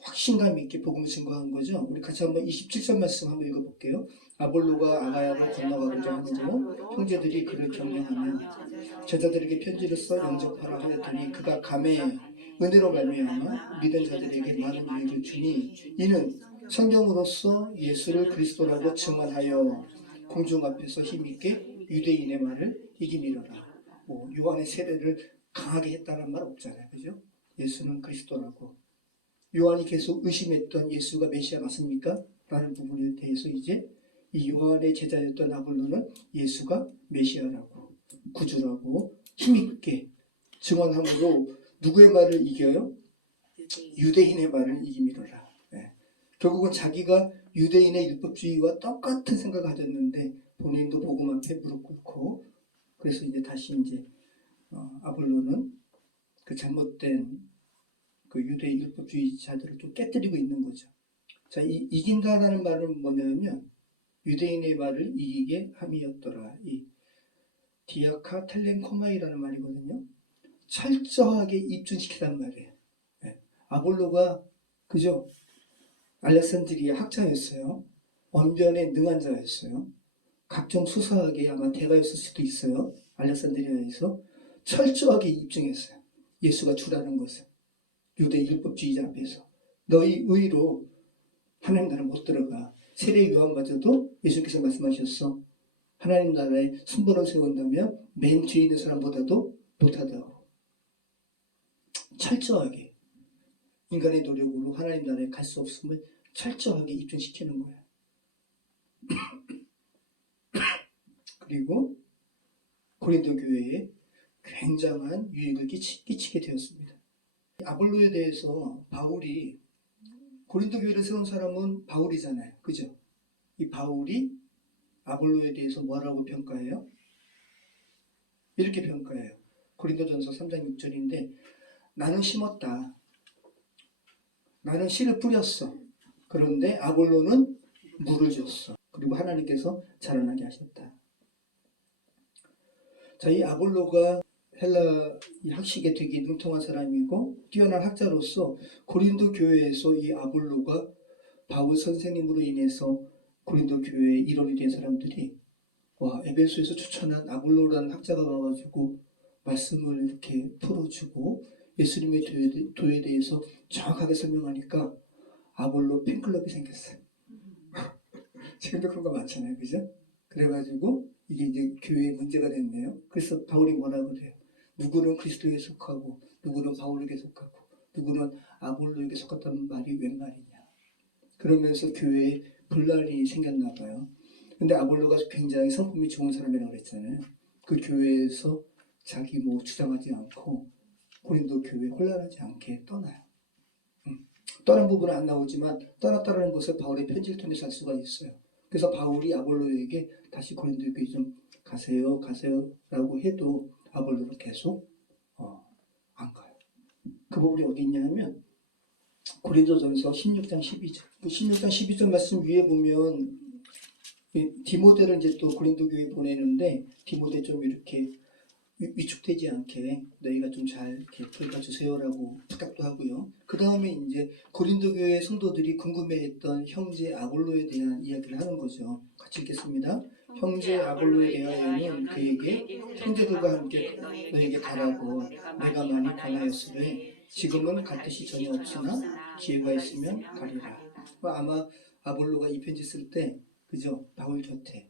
확신감 있게 복음을 증거한 거죠. 우리 같이 한번 27절 말씀 한번 읽어볼게요. 아볼로가 아가야로 건너가고자 하므로 형제들이 그를 격려하며 제자들에게 편지를 써 영접하라 하였더니 그가 감에 은혜로 말미암아 믿은 자들에게 많은 유익을 주니 이는 성경으로서 예수를 그리스도라고 증언하여 공중 앞에서 힘있게 유대인의 말을 이기미러라. 뭐 요한의 세례를 강하게 했다는 말 없잖아요. 그죠? 예수는 그리스도라고. 요한이 계속 의심했던 예수가 메시아 맞습니까? 라는 부분에 대해서 이제 이 요한의 제자였던 아볼로는 예수가 메시아라고 구주라고 힘있게 증언함으로 누구의 말을 이겨요? 유대인의 말을 이기미로라. 네. 결국은 자기가 유대인의 율법주의와 똑같은 생각을 가졌는데 본인도 복음 앞에 무릎 꿇고 그래서 이제 다시 이제 아볼로는 그 잘못된 그 유대 율법주의자들을 좀 깨뜨리고 있는 거죠. 자, 이긴다라는 말은 뭐냐면 유대인의 말을 이기게 함이었더라. 디아카 텔렌코마이라는 말이거든요. 철저하게 입증시키란 말이에요. 예. 아볼로가 그죠? 알렉산드리아 학자였어요. 언변에 능한 자였어요. 각종 수사학에 아마 대가였을 수도 있어요. 알렉산드리아에서 철저하게 입증했어요. 예수가 주라는 것을. 유대 율법주의자 앞에서. 너희 의로 하나님 나라 못 들어가. 세례 요한마저도 예수께서 말씀하셨어. 하나님 나라에 순번을 세운다면 맨 뒤에 있는 사람보다도 못하다고. 철저하게 인간의 노력으로 하나님 나라에 갈 수 없음을 철저하게 입증시키는 거예요. 그리고 고린도 교회에 굉장한 유익을 끼치게 되었습니다. 아볼로에 대해서 바울이 고린도 교회를 세운 사람은 바울이잖아요. 그죠? 이 바울이 아볼로에 대해서 뭐라고 평가해요? 이렇게 평가해요. 고린도전서 3장 6절인데 나는 심었다. 나는 씨를 뿌렸어. 그런데 아볼로는 물을 줬어. 그리고 하나님께서 자라나게 하셨다. 자, 이 아볼로가 헬라 학식에 되게 능통한 사람이고 뛰어난 학자로서 고린도 교회에서 이 아볼로가 바울 선생님으로 인해서 고린도 교회의 일원이 된 사람들이 와, 에베소에서 추천한 아볼로라는 학자가 와가지고 말씀을 이렇게 풀어주고 예수님의 도에 대해서 정확하게 설명하니까 아볼로 팬클럽이 생겼어요. 지금도 그런 거 많잖아요. 그죠? 그래가지고 이게 이제 교회에 문제가 됐네요. 그래서 바울이 뭐라 그래요? 누구는 그리스도에 속하고 누구는 바울에게 속하고 누구는 아볼로에게 속했다는 말이 웬 말이냐. 그러면서 교회에 분란이 생겼나 봐요. 근데 아볼로가 굉장히 성품이 좋은 사람이라고 그랬잖아요. 그 교회에서 자기 뭐 주장하지 않고 고린도 교회에 혼란하지 않게 떠나요. 떠난 부분은 안 나오지만 떠났다는 것을 바울의 편지를 통해서 알 수가 있어요. 그래서 바울이 아볼로에게 다시 고린도 교회 좀 가세요 라고 해도 아볼로는 계속 안 가요. 그 부분이 어디 있냐면 고린도전서 16장 12절. 그 16장 12절 말씀 위에 보면 디모데를 이제 또 고린도 교회에 보내는데 디모데 좀 이렇게 위축되지 않게 너희가 좀 잘 이렇게 돌봐 주세요라고 부탁도 하고요. 그 다음에 이제 고린도 교회 성도들이 궁금해했던 형제 아볼로에 대한 이야기를 하는 거죠. 같이 읽겠습니다. 형제 아볼로에 대하여는 그에게 형제들과 함께 너에게 가라고 내가 많이 권하였으되 지금은 갈 뜻이 전혀 없으나 기회가 있으면 가리라. 아마 아볼로가 이 편지 쓸 때 그죠? 바울 곁에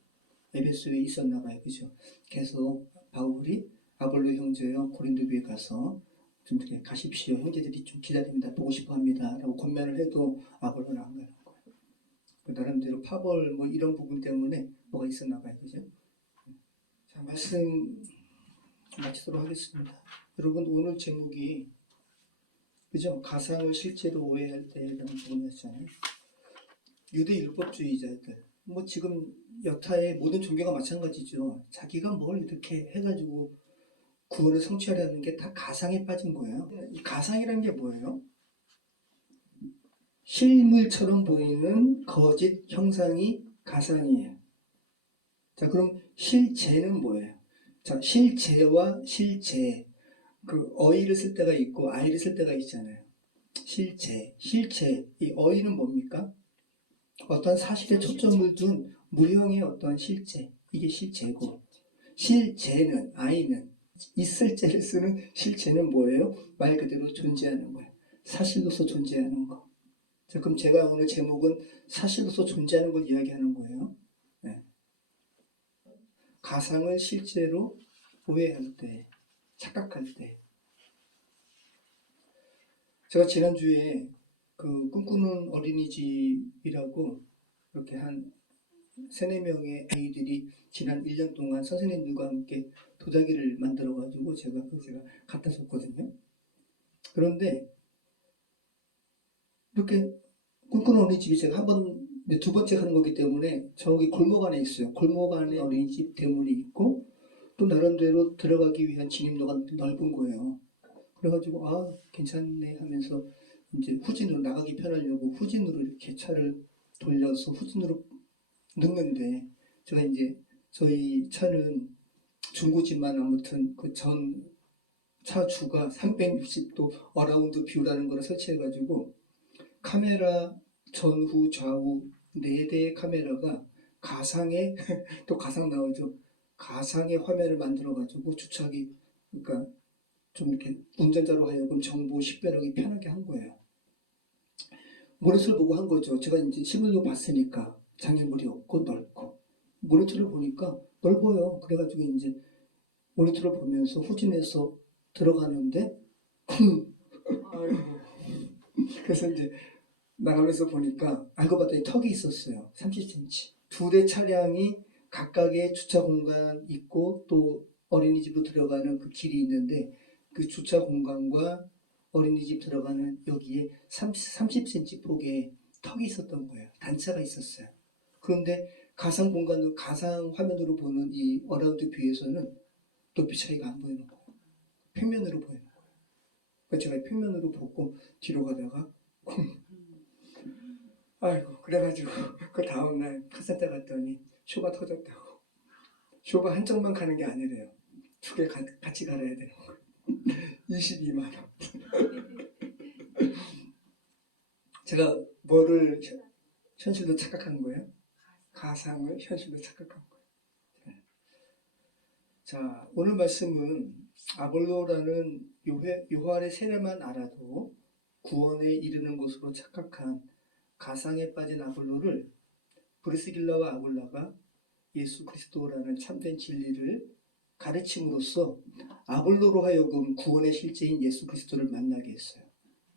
에베소에 있었나 봐요. 그죠? 계속 바울이 아볼로 형제여 고린도 교회 가서 좀 이렇게 가십시오. 형제들이 좀 기다립니다. 보고 싶어 합니다. 라고 권면을 해도 아볼로는 안 가는 거예요. 나름대로 파벌 뭐 이런 부분 때문에 뭐가 있었나 봐요. 그죠? 자, 말씀 마치도록 하겠습니다. 여러분 오늘 제목이 그죠? 가상을 실제로 오해할 때라는 부분이었잖아요. 유대 율법주의자들 뭐 지금 여타의 모든 종교가 마찬가지죠. 자기가 뭘 이렇게 해가지고 구원을 성취하려는 게 다 가상에 빠진 거예요. 이 가상이라는 게 뭐예요? 실물처럼 보이는 거짓 형상이 가상이에요. 자, 그럼 실제는 뭐예요? 자, 실제와 실제. 그 어이를 쓸 때가 있고 아이를 쓸 때가 있잖아요. 실제. 이 어이는 뭡니까? 어떤 사실에 초점을 둔 무형의 어떤 실제. 이게 실제고. 실제는 아이는 있을 제를 쓰는 실제는 뭐예요? 말 그대로 존재하는 거예요. 사실로서 존재하는 거. 자, 그럼 제가 오늘 제목은 사실로서 존재하는 걸 이야기하는 거예요. 네. 가상을 실제로 오해할 때, 착각할 때. 제가 지난주에 그 꿈꾸는 어린이집이라고 이렇게 한 3-4명의 아이들이 지난 1년 동안 선생님들과 함께 도자기를 만들어가지고 제가 갖다 줬거든요. 그런데 이렇게 꿈꾸는 어린이집이 제가 두 번째 가는 거기 때문에 저기 골목 안에 있어요. 골목 안에 어린이집 대문이 있고 또 나름대로 들어가기 위한 진입로가 넓은 거예요. 그래가지고 아 괜찮네 하면서 이제 후진으로 나가기 편하려고 후진으로 이렇게 차를 돌려서 후진으로 넣는데 제가 이제 저희 차는 중고지만 아무튼 그 전 차주가 360도 어라운드 뷰라는 걸 설치해가지고 카메라 전후 좌우 4대의 카메라가 가상의 또 가상 나오죠. 가상의 화면을 만들어가지고 주차기 그러니까 좀 이렇게 운전자로 하여금 정보 식별하기 편하게 한 거예요. 모니터를 보고 한 거죠. 제가 이제 실물로 봤으니까 장애물이 없고 넓고 모니터를 보니까 넓어요. 그래가지고 이제 모니터를 보면서 후진해서 들어가는데 아이고. 그래서 이제 나가면서 보니까 알고 봤더니 턱이 있었어요. 30cm. 2대 차량이 각각의 주차 공간 있고 또 어린이집으로 들어가는 그 길이 있는데 그 주차 공간과 어린이집 들어가는 여기에 30cm 폭의 턱이 있었던 거예요. 단차가 있었어요. 그런데 가상 공간으로 가상 화면으로 보는 이 어라운드 뷰에서는 높이 차이가 안 보이는 거예요. 평면으로 보이는 거예요. 그러니까 제가 평면으로 보고 뒤로 가다가 아이고 그래가지고 그 다음날 카센터 갔더니 쇼가 터졌다고. 쇼가 한쪽만 가는 게 아니래요. 2개 같이 갈아야 되는 거예요. 22만 원. 제가 뭐를 현실로 착각한 거예요? 가상을 현실로 착각한 거예요. 자, 오늘 말씀은 아볼로라는 요한의 세례만 알아도 구원에 이르는 것으로 착각한 가상에 빠진 아볼로를 브리스길라와 아굴라가 예수 그리스도라는 참된 진리를 가르침으로써 아볼로로 하여금 구원의 실제인 예수 그리스도를 만나게 했어요.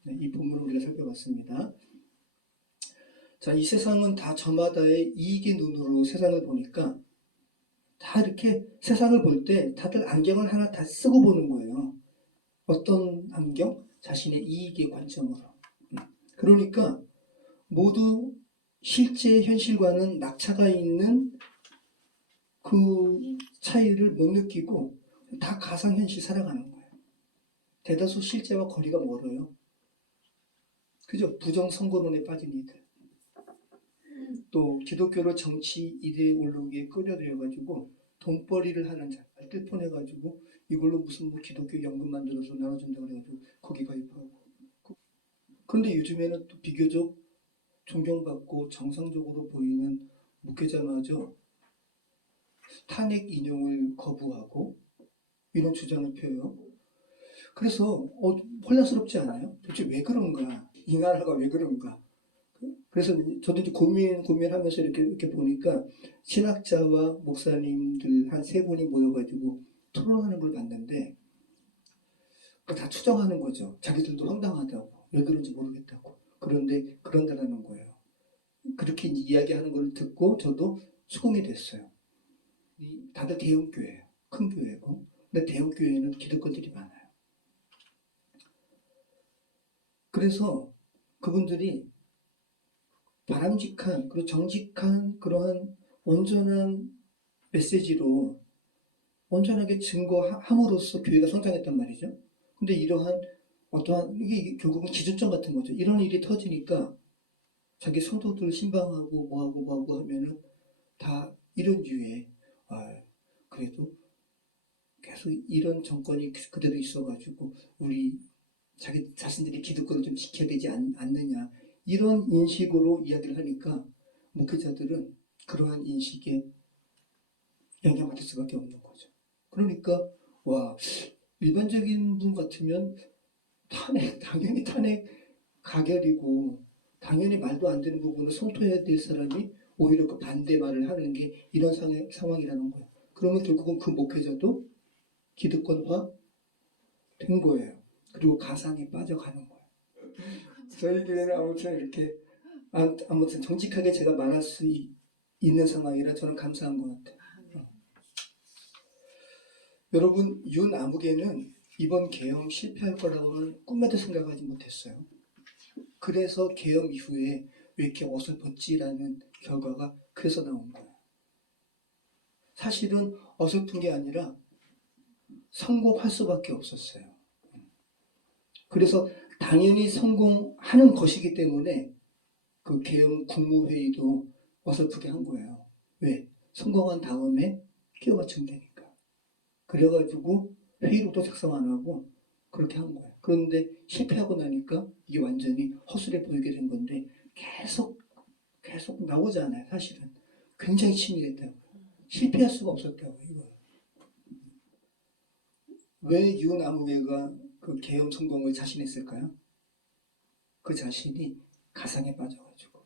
네, 이 본문을 우리가 살펴봤습니다. 자, 이 세상은 다 저마다의 이익의 눈으로 세상을 보니까 다 이렇게 세상을 볼 때 다들 안경을 하나 다 쓰고 보는 거예요. 어떤 안경? 자신의 이익의 관점으로. 그러니까 모두 실제 현실과는 낙차가 있는 그 차이를 못 느끼고 다 가상현실 살아가는 거예요. 대다수 실제와 거리가 멀어요. 그죠? 부정선거론에 빠진 이들. 또 기독교를 정치 이데올로기에 끌어들여가지고 돈벌이를 하는 자, 알뜰폰해가지고 이걸로 무슨 뭐 기독교 연금 만들어서 나눠준다 그래가지고 거기 가입하고. 그런데 요즘에는 또 비교적 존경받고 정상적으로 보이는 목회자마저 탄핵 인용을 거부하고 이런 주장을 펴요. 그래서 혼란스럽지 않아요? 도대체 왜 그런가? 이 나라가 왜 그런가? 그래서 저도 이제 고민하면서 이렇게 보니까 신학자와 목사님들 한 3분이 모여가지고 토론하는 걸 봤는데 다 추정하는 거죠. 자기들도 황당하다고. 왜 그런지 모르겠다고. 그런데 그런다라는 거예요. 그렇게 이야기하는 걸 듣고 저도 수긍이 됐어요. 다들 대형교회예요. 큰 교회고. 근데 대형교회는 기득권들이 많아요. 그래서 그분들이 바람직한 그리고 정직한 그러한 온전한 메시지로 온전하게 증거함으로써 교회가 성장했단 말이죠. 근데 이러한 어떠한 이게 결국은 기준점 같은 거죠. 이런 일이 터지니까 자기 성도들 신방하고 뭐하고 하면은 다 이런 이유에 그래도 계속 이런 정권이 그대로 있어가지고 우리 자기 자신들이 기득권을 좀 지켜야 되지 않느냐 이런 인식으로 이야기를 하니까 목회자들은 그러한 인식에 영향받을 수밖에 없는 거죠. 그러니까 일반적인 분 같으면 당연히 탄핵 가결이고 당연히 말도 안 되는 부분을 성토해야 될 사람이 오히려 그 반대 말을 하는 게 이런 상황이라는 거예요. 그러면 결국은 그 목회자도 기득권화 된 거예요. 그리고 가상에 빠져가는 거예요. 저희 교회는 아무튼 이렇게 아무튼 정직하게 제가 말할 수 있는 상황이라 저는 감사한 것 같아요. 여러분 윤아무개는 이번 계엄 실패할 거라고는 꿈에도 생각하지 못했어요. 그래서 계엄 이후에 왜 이렇게 어설펐지라는 결과가 그래서 나온 거예요. 사실은 어설픈 게 아니라 성공할 수밖에 없었어요. 그래서 당연히 성공하는 것이기 때문에 그 계엄 국무회의도 어설프게 한 거예요. 왜? 성공한 다음에 끼워 맞추면 되니까. 그래가지고 회의록도 작성 안 하고 그렇게 한 거예요. 그런데 실패하고 나니까 이게 완전히 허술해 보이게 된 건데 계속 나오잖아요. 사실은 굉장히 치밀했다고. 실패할 수가 없었다고 이거. 왜 유나무개가 그 계엄 성공을 자신했을까요? 그 자신이 가상에 빠져가지고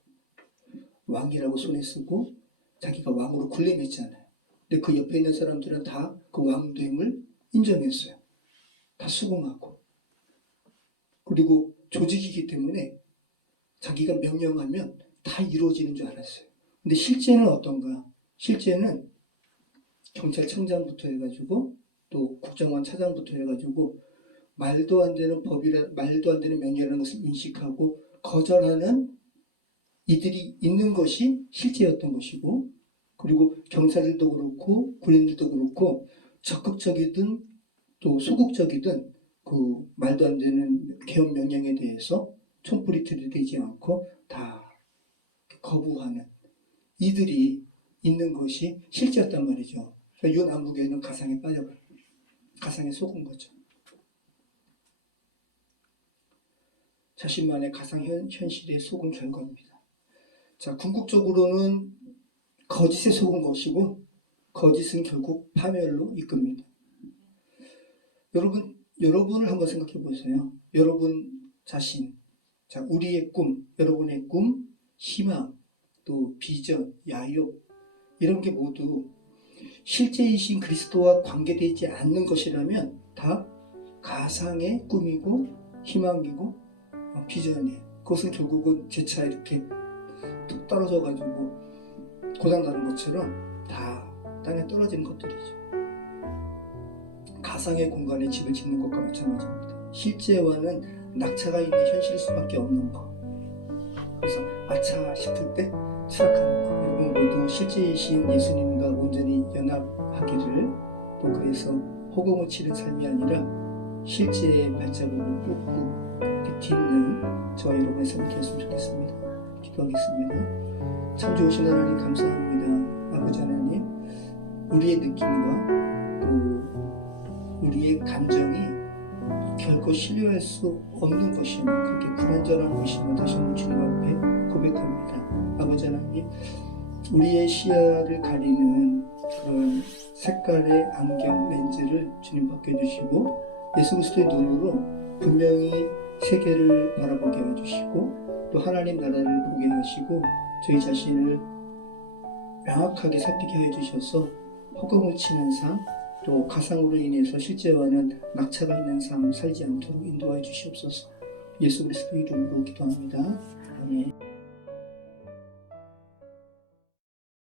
왕이라고 손에 쓰고 자기가 왕으로 군림했잖아요. 근데 그 옆에 있는 사람들은 다 그 왕됨을 인정했어요. 다 수긍하고. 그리고 조직이기 때문에 자기가 명령하면 다 이루어지는 줄 알았어요. 근데 실제는 어떤가? 실제는 경찰청장부터 해가지고 또 국정원 차장부터 해가지고 말도 안 되는 말도 안 되는 명령이라는 것을 인식하고 거절하는 이들이 있는 것이 실제였던 것이고, 그리고 경찰들도 그렇고 군인들도 그렇고 적극적이든 또 소극적이든 그 말도 안 되는 계엄 명령에 대해서 촛불이 들이대지 않고 다 거부하는 이들이 있는 것이 실제였단 말이죠. 그러니까 유남무개는 가상에 빠져버려요. 가상에 속은 거죠. 자신만의 가상 현실에 속은 결과입니다. 자, 궁극적으로는 거짓에 속은 것이고 거짓은 결국 파멸로 이끕니다. 여러분을 한번 생각해 보세요. 여러분 자신, 자, 우리의 꿈, 여러분의 꿈, 희망, 또 비전, 야욕 이런 게 모두 실제이신 그리스도와 관계되지 않는 것이라면 다 가상의 꿈이고 희망이고 비전이에요. 그것은 결국은 재차 이렇게 툭 떨어져가지고 고장나는 것처럼 다 땅에 떨어지는 것들이죠. 가상의 공간에 집을 짓는 것과 마찬가지입니다. 실제와는 낙차가 있는 현실일 수밖에 없는 것. 그래서 아차 싶을 때 추락하는 것. 여러분 모두 실제이신 예수님과 온전히 연합하기를, 또 그래서 허공을 치는 삶이 아니라 실제의 발자국을 꾹꾹 딛는 저와 여러분의 삶이 되었으면 좋겠습니다. 기도하겠습니다. 참 좋으신 하나님 감사합니다. 아버지 하나님, 우리의 느낌과 또 우리의 감정이 결코 신뢰할 수 없는 것이며 그렇게 불완전한 것이며 다시 한번 주님 앞에 고백합니다. 아버지 하나님, 우리의 시야를 가리는 그런 색깔의 안경 렌즈를 주님 벗겨주시고 예수 그리스도의 눈으로 분명히 세계를 바라보게 해주시고 또 하나님 나라를 보게 하시고 저희 자신을 명확하게 살피게 해주셔서 허공을 치는 삶, 또 가상으로 인해서 실제와는 낙차가 있는 삶 살지 않도록 인도해 주시옵소서. 예수 그리스도 이름으로 기도합니다. 아멘.